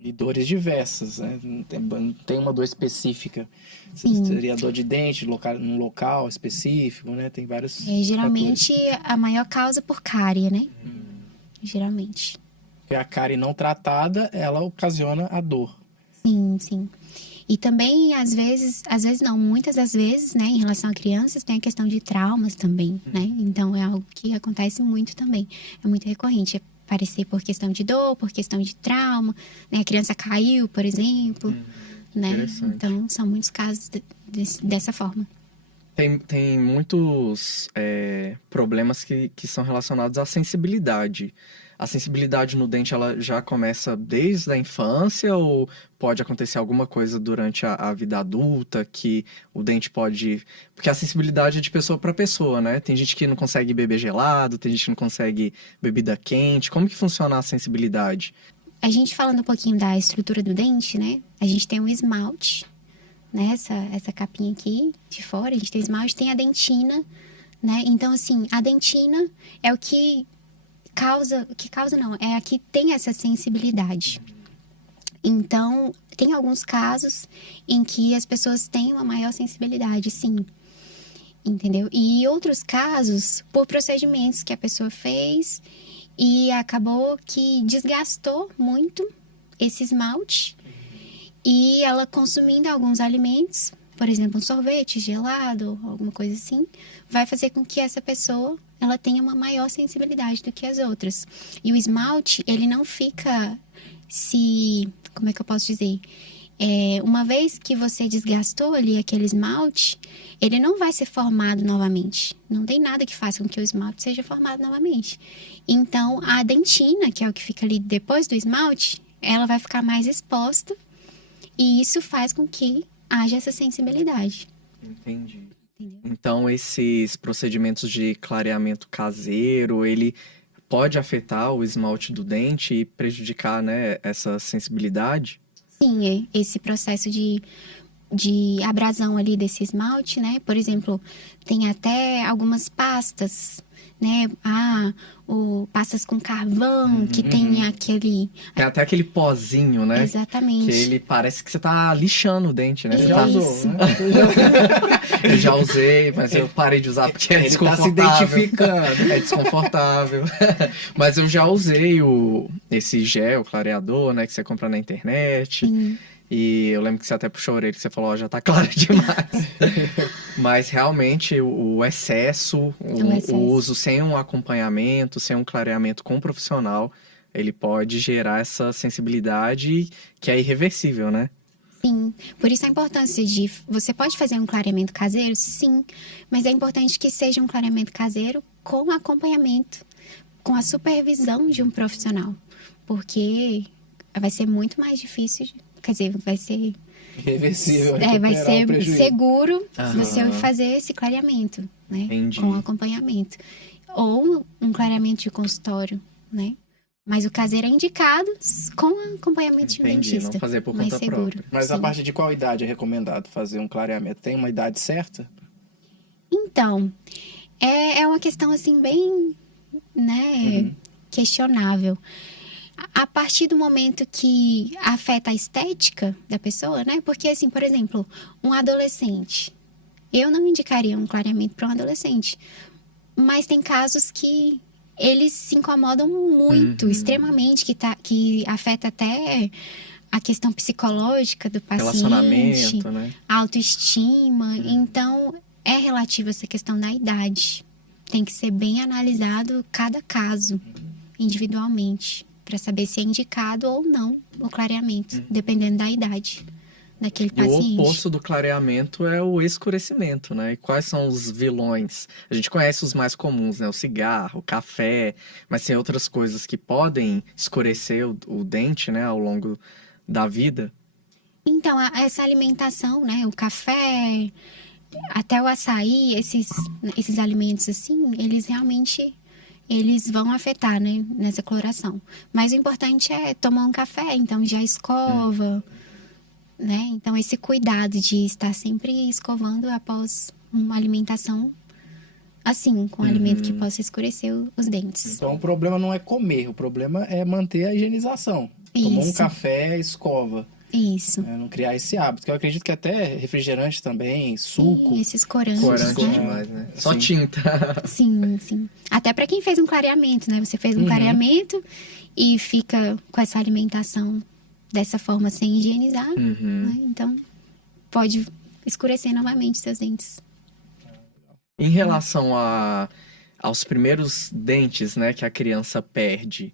E dores diversas, né? Não tem uma dor específica. Sim. Seria dor de dente num local específico, né? Tem vários Geralmente, fatores. a maior causa por cárie, né? Geralmente. E a cárie não tratada, ela ocasiona a dor. Sim, sim. E também, às vezes não, muitas das vezes, né, em relação a crianças, tem a questão de traumas também, né? Então, é algo que acontece muito também. É muito recorrente aparecer por questão de dor, por questão de trauma, né? A criança caiu, por exemplo, né? Interessante. Então, são muitos casos dessa forma. Tem muitos problemas que são relacionados à sensibilidade. A sensibilidade no dente, ela já começa desde a infância ou pode acontecer alguma coisa durante a vida adulta que o dente pode... Porque a sensibilidade é de pessoa para pessoa, né? Tem gente que não consegue beber gelado, tem gente que não consegue bebida quente. Como que funciona a sensibilidade? A gente falando um pouquinho da estrutura do dente, né? A gente tem um esmalte, né? Essa capinha aqui de fora, a gente tem esmalte, tem a dentina, né? Então, assim, a dentina é o que é a que tem essa sensibilidade. Então, tem alguns casos em que as pessoas têm uma maior sensibilidade, sim. Entendeu? E outros casos, por procedimentos que a pessoa fez e acabou que desgastou muito esse esmalte e ela consumindo alguns alimentos, por exemplo, um sorvete gelado, alguma coisa assim, vai fazer com que essa pessoa ela tenha uma maior sensibilidade do que as outras. E o esmalte, ele não fica como é que eu posso dizer? Uma vez que você desgastou ali aquele esmalte, ele não vai ser formado novamente. Não tem nada que faça com que o esmalte seja formado novamente. Então, a dentina, que é o que fica ali depois do esmalte, ela vai ficar mais exposta e isso faz com que haja essa sensibilidade. Entendi. Entendeu? Então, esses procedimentos de clareamento caseiro, ele pode afetar o esmalte do dente e prejudicar, né, essa sensibilidade? Sim, esse processo de abrasão ali desse esmalte, né? Por exemplo, tem até algumas pastas, né? Pastas com carvão, que tem aquele... Tem até aquele pozinho, né? Exatamente. Que ele parece que você tá lixando o dente, né? Isso. Você Já tá... usou, né? Eu já usei, mas eu parei de usar porque é Ele tá se desconfortável. identificando. É desconfortável. Mas eu já usei esse gel clareador, né? Que você compra na internet. Sim. E eu lembro que você até puxou a orelha, que você falou, ó, já tá claro demais. Mas realmente o excesso, o uso sem um acompanhamento, sem um clareamento com um profissional, ele pode gerar essa sensibilidade que é irreversível, né? Sim, por isso a importância de... Você pode fazer um clareamento caseiro? Sim, mas é importante que seja um clareamento caseiro com acompanhamento, com a supervisão de um profissional. Porque vai ser muito mais difícil, quer dizer, vai ser... Irreversível. vai recuperar o ser prejuízo. seguro Aham. você fazer esse clareamento, né? Entendi. Com acompanhamento. Ou um clareamento de consultório, né? Mas o caseiro é indicado com acompanhamento de um Entendi, dentista. não fazer por mais conta seguro. própria. Mas a Sim. partir de qual idade é recomendado fazer um clareamento? Tem uma idade certa? Então, é uma questão assim bem, né, questionável. A partir do momento que afeta a estética da pessoa, né? Porque assim, por exemplo, um adolescente, eu não indicaria um clareamento para um adolescente, mas tem casos que eles se incomodam muito, extremamente, que afeta até a questão psicológica do paciente, Relacionamento, né? a autoestima. Então, é relativo a essa questão da idade. Tem que ser bem analisado cada caso, individualmente, para saber se é indicado ou não o clareamento, dependendo da idade daquele E o paciente. oposto do clareamento é o escurecimento, né? E quais são os vilões? A gente conhece os mais comuns, né? O cigarro, o café, mas tem outras coisas que podem escurecer o dente, né? Ao longo da vida. Então, essa alimentação, né? O café, até o açaí, esses alimentos assim, eles realmente vão afetar, né? Nessa coloração. Mas o importante é tomar um café, então já escova, né? Então, esse cuidado de estar sempre escovando após uma alimentação assim, com alimento que possa escurecer os dentes. Então o problema não é comer, o problema é manter a higienização. Tomar um Isso. café, escova. Isso. Não criar esse hábito. Que eu acredito que até refrigerante também, suco. E esses corantes, Corante né? demais, né? Só Sim. tinta. Sim, sim. Até para quem fez um clareamento, né? Você fez um clareamento e fica com essa alimentação dessa forma sem higienizar, né? Então pode escurecer novamente seus dentes. Em relação aos primeiros dentes, né, que a criança perde,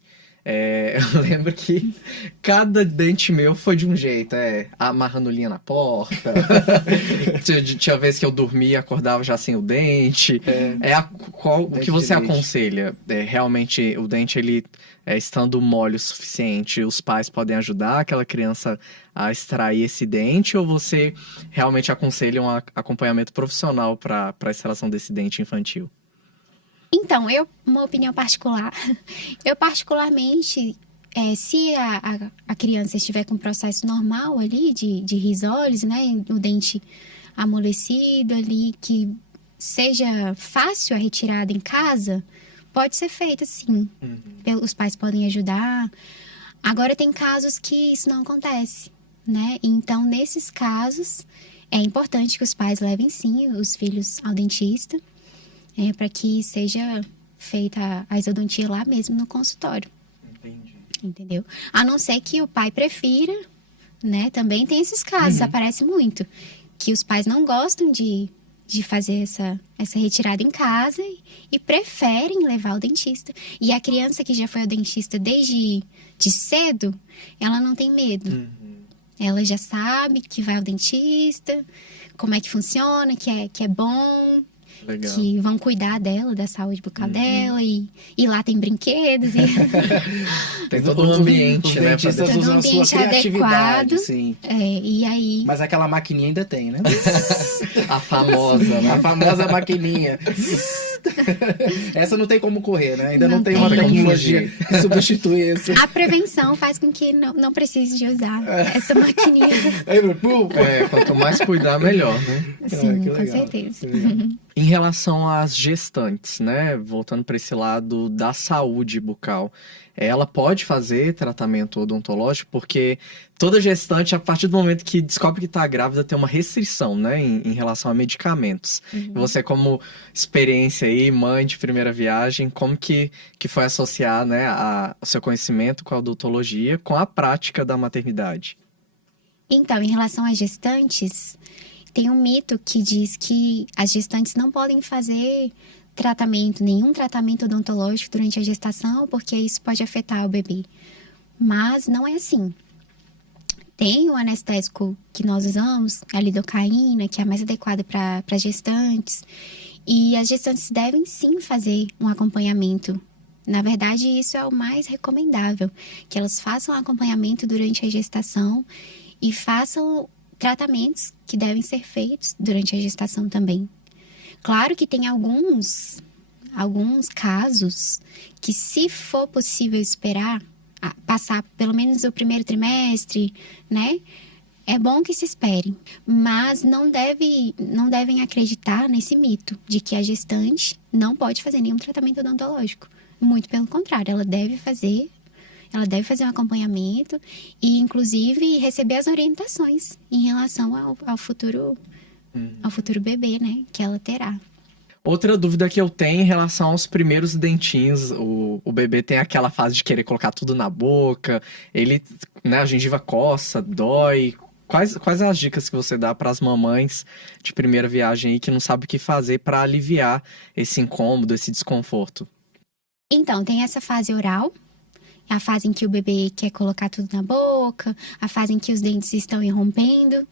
eu lembro que cada dente meu foi de um jeito, amarrando linha na porta, tinha vez que eu dormia e acordava já sem o dente. O que Dente você de leite. aconselha? Realmente o dente, ele estando mole o suficiente, os pais podem ajudar aquela criança a extrair esse dente, ou você realmente aconselha um acompanhamento profissional para a extração desse dente infantil? Então, uma opinião particular. Eu particularmente, se a criança estiver com um processo normal ali de risólise, né? O dente amolecido ali, que seja fácil a retirada em casa, pode ser feita sim. Os pais podem ajudar. Agora, tem casos que isso não acontece, né? Então, nesses casos, é importante que os pais levem sim os filhos ao dentista, para que seja feita a exodontia lá mesmo no consultório. Entendi. Entendeu? A não ser que o pai prefira, né? Também tem esses casos, aparece muito. Que os pais não gostam de fazer essa retirada em casa e preferem levar ao dentista. E a criança que já foi ao dentista desde cedo, ela não tem medo. Ela já sabe que vai ao dentista, como é que funciona, que é bom. Legal. Que vão cuidar dela, da saúde bucal dela, e lá tem brinquedos. Tem todo um ambiente, Os né? pra dentistas deixar- Todo usam a sua ambiente criatividade, adequado. sim. E aí... Mas aquela maquininha ainda tem, né? A famosa, né? A famosa maquininha. Essa não tem como correr, né? Ainda não, Não tem uma tem. tecnologia que substitui isso. A prevenção faz com que não precise de usar essa maquininha. Aí, pum. Quanto mais cuidar, melhor, né? Sim, que com legal. certeza. Em relação às gestantes, né? Voltando para esse lado da saúde bucal, ela pode fazer tratamento odontológico, porque toda gestante, a partir do momento que descobre que está grávida, tem uma restrição, né? Em relação a medicamentos. Você, como experiência aí, mãe de primeira viagem, como que foi associar, né, o seu conhecimento com a odontologia com a prática da maternidade? Então, em relação às gestantes, tem um mito que diz que as gestantes não podem fazer nenhum tratamento odontológico durante a gestação, porque isso pode afetar o bebê. Mas não é assim. Tem o anestésico que nós usamos, a lidocaína, que é a mais adequada para gestantes. E as gestantes devem sim fazer um acompanhamento. Na verdade, isso é o mais recomendável, que elas façam acompanhamento durante a gestação e façam tratamentos que devem ser feitos durante a gestação também. Claro que tem alguns casos que, se for possível esperar, passar pelo menos o primeiro trimestre, né? É bom que se espere, mas não devem acreditar nesse mito de que a gestante não pode fazer nenhum tratamento odontológico. Muito pelo contrário, ela deve fazer um acompanhamento e, inclusive, receber as orientações em relação ao futuro bebê, né, que ela terá. Outra dúvida que eu tenho em relação aos primeiros dentinhos, o bebê tem aquela fase de querer colocar tudo na boca, né, a gengiva coça, dói. Quais as dicas que você dá para as mamães de primeira viagem aí que não sabem o que fazer para aliviar esse incômodo, esse desconforto? Então, tem essa fase oral, a fase em que o bebê quer colocar tudo na boca, a fase em que os dentes estão irrompendo.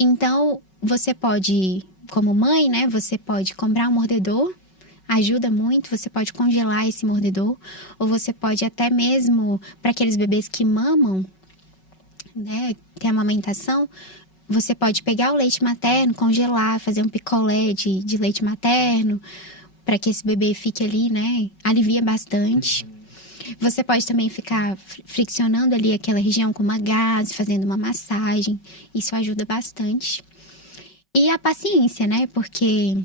Então, você pode, como mãe, né, você pode comprar um mordedor, ajuda muito, você pode congelar esse mordedor, ou você pode até mesmo, para aqueles bebês que mamam, né, tem amamentação, você pode pegar o leite materno, congelar, fazer um picolé de leite materno, para que esse bebê fique ali, né, alivia bastante. Você pode também ficar friccionando ali aquela região com uma gaze, fazendo uma massagem. Isso ajuda bastante. E a paciência, né? Porque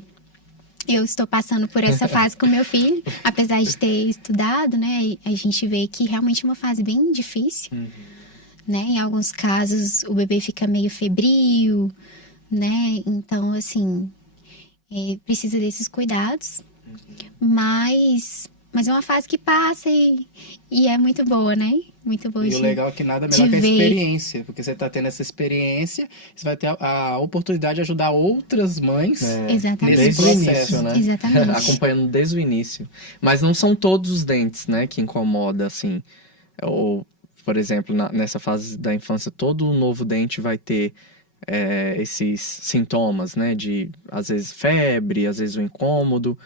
eu estou passando por essa fase com meu filho. Apesar de ter estudado, né? A gente vê que realmente é uma fase bem difícil. Né? Em alguns casos, o bebê fica meio febril, né? Então, assim, precisa desses cuidados. Mas é uma fase que passa e é muito boa, né? Muito boa. E o legal é que nada melhor que a experiência. Porque você tá tendo essa experiência, você vai ter a oportunidade de ajudar outras mães Exatamente. nesse processo, né? Exatamente. Acompanhando desde o início. Mas não são todos os dentes, né, que incomoda, assim. Ou, por exemplo, nessa fase da infância, todo novo dente vai ter esses sintomas, né? De, às vezes, febre, às vezes o incômodo.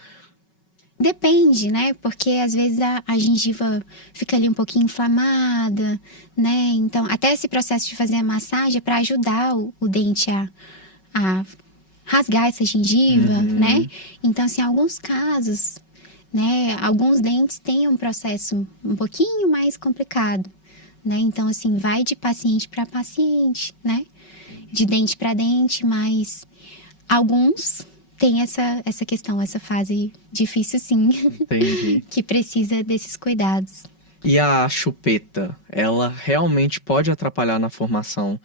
Depende, né? Porque às vezes a gengiva fica ali um pouquinho inflamada, né? Então, até esse processo de fazer a massagem é para ajudar o dente a rasgar essa gengiva, né? Então, assim, em alguns casos, né? Alguns dentes têm um processo um pouquinho mais complicado, né? Então, assim, vai de paciente para paciente, né? De dente para dente, mas alguns tem essa questão, essa fase difícil, sim. Entendi. Que precisa desses cuidados. E a chupeta, ela realmente pode atrapalhar na formação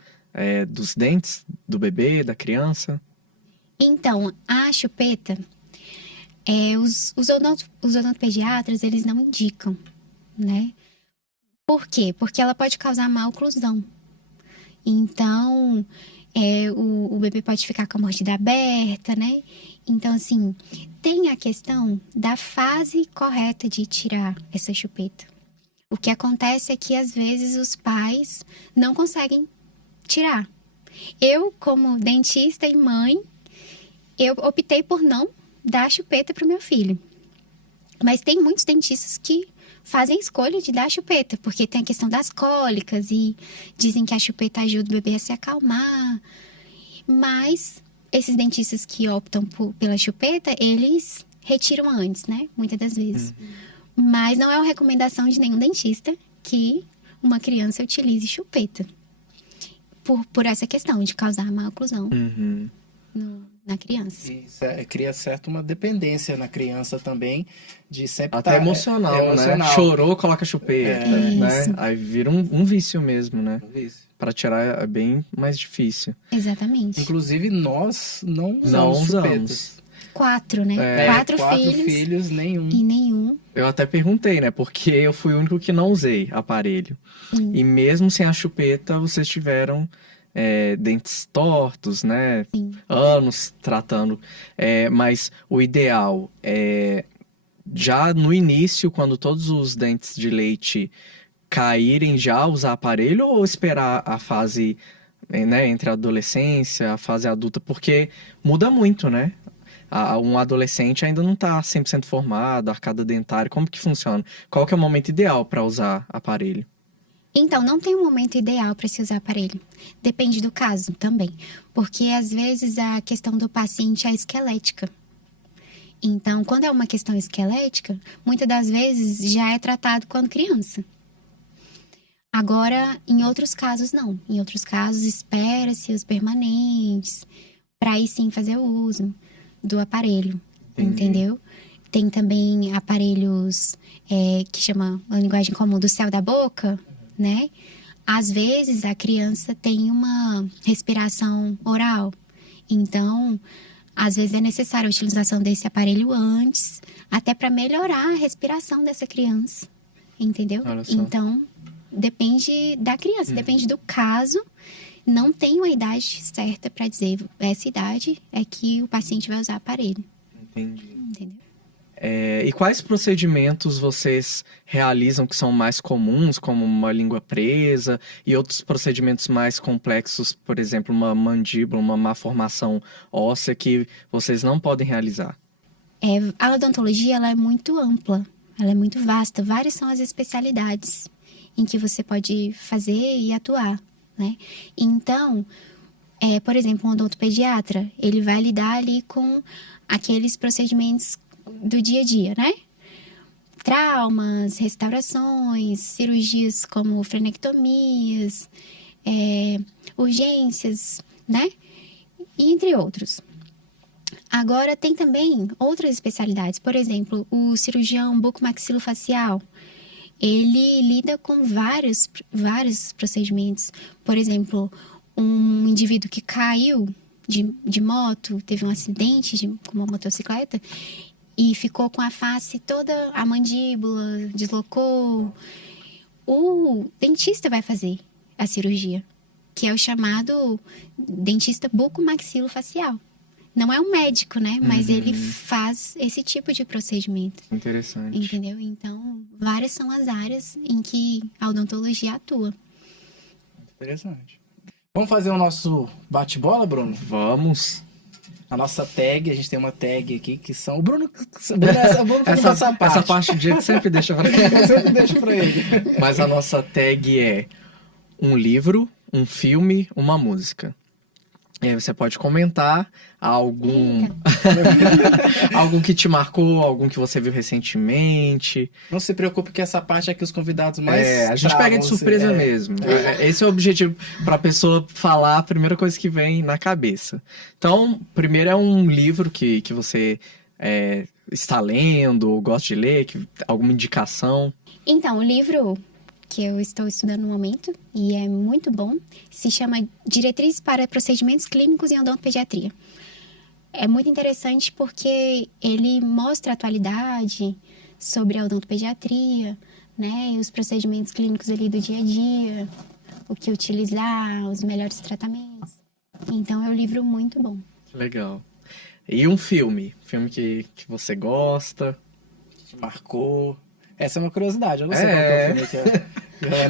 dos dentes do bebê, da criança? Então, a chupeta, os odontopediatras, eles não indicam, né? Por quê? Porque ela pode causar má oclusão. Então, o bebê pode ficar com a mordida aberta, né? Então, assim, tem a questão da fase correta de tirar essa chupeta. O que acontece é que, às vezes, os pais não conseguem tirar. Eu, como dentista e mãe, eu optei por não dar a chupeta para o meu filho. Mas tem muitos dentistas que fazem escolha de dar a chupeta, porque tem a questão das cólicas e dizem que a chupeta ajuda o bebê a se acalmar. Mas esses dentistas que optam pela chupeta, eles retiram antes, né? Muitas das vezes. Mas não é uma recomendação de nenhum dentista que uma criança utilize chupeta. Por essa questão de causar má oclusão na criança. Isso, cria certo uma dependência na criança também, de sempre Até emocional, né? Chorou, coloca chupeta, né? Aí vira um vício mesmo, né? Isso. Para tirar é bem mais difícil. Exatamente. Inclusive, nós não Não usamos usamos. chupetas. 4, né? É, 4 4 filhos filhos, nenhum. e nenhum. Eu até perguntei, né? Porque eu fui o único que não usei aparelho. E mesmo sem a chupeta, vocês tiveram dentes tortos, né? Sim. Anos tratando. Mas o ideal é já no início, quando todos os dentes de leite caírem, já usar aparelho ou esperar a fase, né, entre a adolescência, a fase adulta? Porque muda muito, né? Um adolescente ainda não está 100% formado, arcada dentária, como que funciona? Qual que é o momento ideal para usar aparelho? Então, não tem um momento ideal para se usar aparelho. Depende do caso também. Porque, às vezes, a questão do paciente é esquelética. Então, quando é uma questão esquelética, muitas das vezes já é tratado quando criança. Agora, em outros casos, não. Em outros casos, espera-se os permanentes, para aí sim fazer o uso do aparelho, entendeu? Tem também aparelhos que chama, a linguagem comum, do céu da boca, né? Às vezes, a criança tem uma respiração oral. Então, às vezes é necessária a utilização desse aparelho antes, até para melhorar a respiração dessa criança, entendeu? Olha só. Então, depende da criança, depende do caso. Não tem uma idade certa para dizer, essa idade é que o paciente vai usar aparelho. Entendi. Entendeu? E quais procedimentos vocês realizam que são mais comuns, como uma língua presa e outros procedimentos mais complexos, por exemplo, uma mandíbula, uma má formação óssea que vocês não podem realizar? A odontologia ela é muito ampla, ela é muito vasta. Várias são as especialidades em que você pode fazer e atuar, né? Então, por exemplo, um odontopediatra, ele vai lidar ali com aqueles procedimentos do dia a dia, né? Traumas, restaurações, cirurgias como frenectomias, urgências, né? E entre outros. Agora, tem também outras especialidades. Por exemplo, o cirurgião bucomaxilofacial, ele lida com vários procedimentos. Por exemplo, um indivíduo que caiu de moto, teve um acidente com uma motocicleta e ficou com a face toda, a mandíbula deslocou. O dentista vai fazer a cirurgia, que é o chamado dentista bucomaxilofacial. Não é um médico, né? Mas ele faz esse tipo de procedimento. Interessante. Entendeu? Então, várias são as áreas em que a odontologia atua. Interessante. Vamos fazer o nosso bate-bola, Bruno? Vamos. A nossa tag, a gente tem uma tag aqui que são... O Bruno faz essa parte. Essa parte do dia que sempre deixa pra ele. Eu sempre deixo pra ele. Mas a nossa tag é um livro, um filme, uma música. E aí você pode comentar algum que te marcou, algum que você viu recentemente. Não se preocupe que essa parte é que os convidados mais A gente pega de surpresa mesmo. Esse é o objetivo, para a pessoa falar a primeira coisa que vem na cabeça. Então, primeiro é um livro que você está lendo, ou gosta de ler, alguma indicação. Então, o livro que eu estou estudando no momento, e é muito bom, se chama Diretrizes para Procedimentos Clínicos em Odontopediatria. É muito interessante porque ele mostra a atualidade sobre a odontopediatria, né, e os procedimentos clínicos ali do dia a dia, o que utilizar, os melhores tratamentos. Então, é um livro muito bom. Legal. E um filme? Filme que você gosta? Que marcou... Essa é uma curiosidade, eu não sei qual que é o filme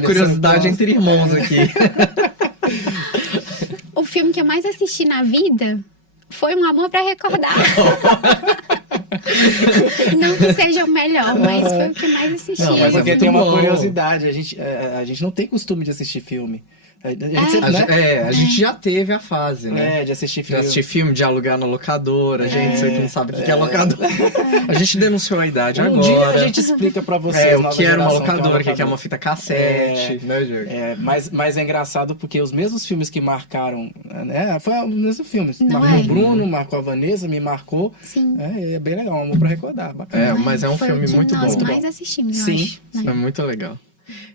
que curiosidade entre irmãos aqui. O filme que eu mais assisti na vida foi Um Amor para Recordar. Não que seja o melhor, mas foi o que mais assisti. Não, mas é porque muito tem uma bom. curiosidade, a gente não tem costume de assistir filme. A gente já teve a fase, né? De assistir De filme. assistir filme, de alugar na locadora. Gente, você que não sabe o que é locadora. A gente denunciou a idade Um agora. dia a gente explica pra vocês. O nova que era uma geração, locadora, o que é uma fita cassete, né, Diego? Mas é engraçado porque os mesmos filmes que marcaram, né? Foi os mesmos filmes. Não Marcou é? o Bruno, marcou a Vanessa, me marcou. Sim. É bem legal, um amor pra recordar. Bacana. Mas é um Foi filme o que muito nós bom. mais assistimos, eu Sim. acho. Isso Né? é muito legal.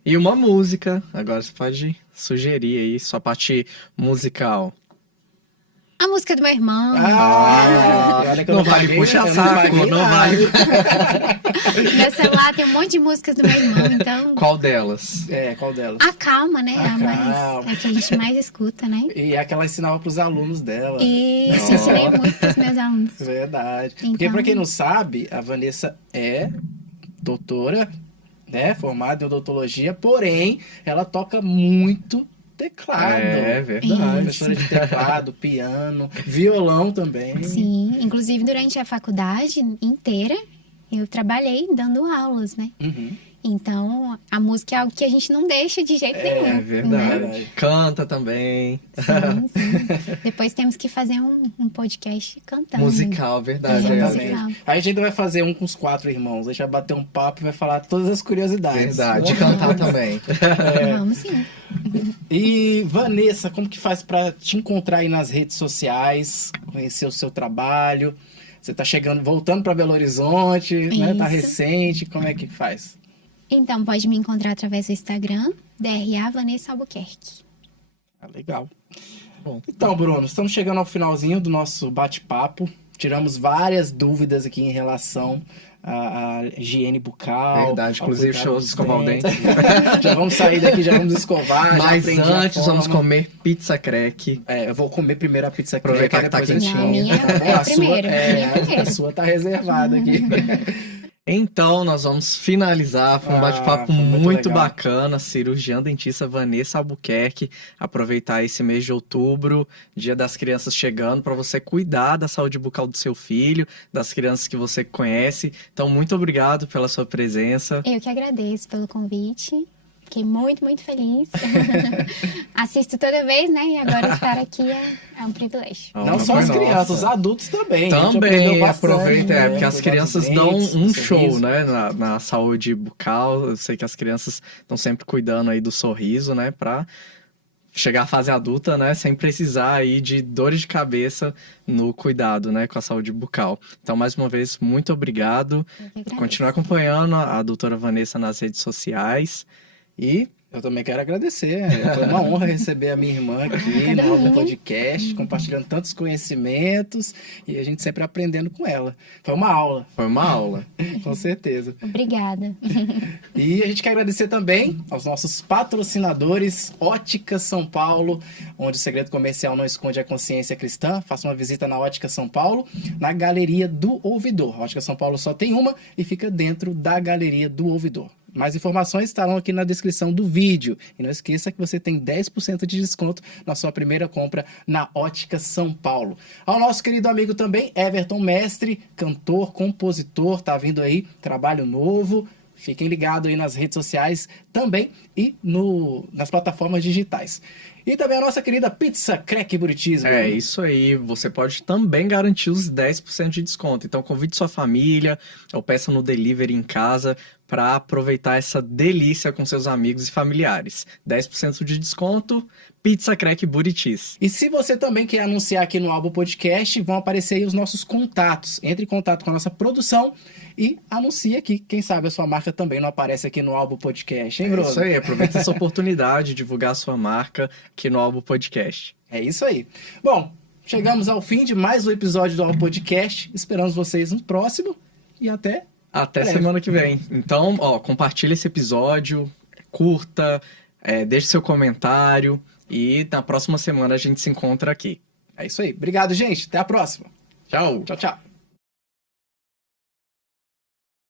E uma música, agora você pode sugerir aí sua parte musical. A música do meu irmão. Olha que eu Não vale paguei, puxar eu não saco, paguei não nada. vale. Meu celular tem um monte de músicas do meu irmão, então... Qual delas? Qual delas? A Calma, né? A A mais, Calma. é a que a gente mais escuta, né? E é que ela ensinava pros alunos dela. E isso ensinei muito pros meus alunos. Verdade. Então- Porque pra quem não sabe, a Vanessa é doutora, né? Formada em odontologia, porém, ela toca muito teclado. É verdade. Professora de teclado, piano, violão também. Sim, inclusive durante a faculdade inteira, eu trabalhei dando aulas, né? Uhum. Então, a música é algo que a gente não deixa de jeito nenhum. É verdade. Né? Canta também. Sim, sim. Depois temos que fazer um podcast cantando. Musical, verdade. Exatamente. Exatamente. Aí a gente ainda vai fazer um com os 4 irmãos. A gente vai bater um papo e vai falar todas as curiosidades. Verdade. Cantar também. Vamos sim. E Vanessa, como que faz pra te encontrar aí nas redes sociais, conhecer o seu trabalho? Você tá chegando, voltando pra Belo Horizonte, né? Tá Isso. recente, como é que faz? Então, pode me encontrar através do Instagram, DRA Vanessa Albuquerque. Legal. Bom. Então, Bruno, estamos chegando ao finalzinho do nosso bate-papo. Tiramos várias dúvidas aqui em relação à higiene bucal. Verdade, ao inclusive cuidado show de dos escovar o dentes. Já vamos sair daqui, já vamos escovar. já Mas aprendi a antes, vamos forma. comer pizza crack. Eu vou comer primeiro a pizza Aproveitar cracker, que tá depois a gente quentinha. come. Não, a minha é A a primeira, sua, minha primeira. a sua tá reservada aqui. Então, nós vamos finalizar. Foi um bate-papo foi muito muito legal. bacana. Cirurgiã dentista Vanessa Albuquerque. Aproveitar esse mês de outubro, Dia das Crianças chegando, para você cuidar da saúde bucal do seu filho, das crianças que você conhece. Então, muito obrigado pela sua presença. Eu que agradeço pelo convite. Fiquei muito, muito feliz. Assisto toda vez, né? E agora estar aqui é um privilégio. Não só as foi crianças, nossa. os adultos também. A gente aprendeu Também bastante, aproveita, né? porque as Cuidar crianças dos dão dentes, um do show, sorriso. né, na saúde bucal. Eu sei que as crianças estão sempre cuidando aí do sorriso, né, pra chegar à fase adulta, né, sem precisar aí de dores de cabeça no cuidado, né, com a saúde bucal. Então, mais uma vez, muito obrigado. Eu que agradeço. Continue acompanhando a doutora Vanessa nas redes sociais e Eu também quero agradecer. Foi uma honra receber a minha irmã aqui no nosso podcast, compartilhando tantos conhecimentos e a gente sempre aprendendo com ela. Foi uma aula, foi uma aula. com certeza. Obrigada. E a gente quer agradecer também aos nossos patrocinadores, Ótica São Paulo, onde o segredo comercial não esconde a consciência cristã. Faça uma visita na Ótica São Paulo, na Galeria do Ouvidor. A Ótica São Paulo só tem uma e fica dentro da Galeria do Ouvidor. Mais informações estarão aqui na descrição do vídeo. E não esqueça que você tem 10% de desconto na sua primeira compra na Ótica São Paulo. Ao nosso querido amigo também, Everton Mestre, cantor, compositor, tá vindo aí, trabalho novo. Fiquem ligados aí nas redes sociais também e nas plataformas digitais. E também a nossa querida Pizza Crack Buritismo. É isso aí, você pode também garantir os 10% de desconto. Então convide sua família ou peça no delivery em casa para aproveitar essa delícia com seus amigos e familiares. 10% de desconto, Pizza Crack Buritis. E se você também quer anunciar aqui no Albo Podcast, vão aparecer aí os nossos contatos. Entre em contato com a nossa produção e anuncie aqui. Quem sabe a sua marca também não aparece aqui no Albo Podcast, hein, É Bruno? isso aí, aproveita essa oportunidade de divulgar a sua marca aqui no Albo Podcast. É isso aí. Bom, chegamos ao fim de mais um episódio do Albo Podcast. Esperamos vocês no próximo e até Semana que vem. Então, compartilha esse episódio, curta, deixe seu comentário e na próxima semana a gente se encontra aqui. É isso aí. Obrigado, gente. Até a próxima. Tchau! Tchau, tchau.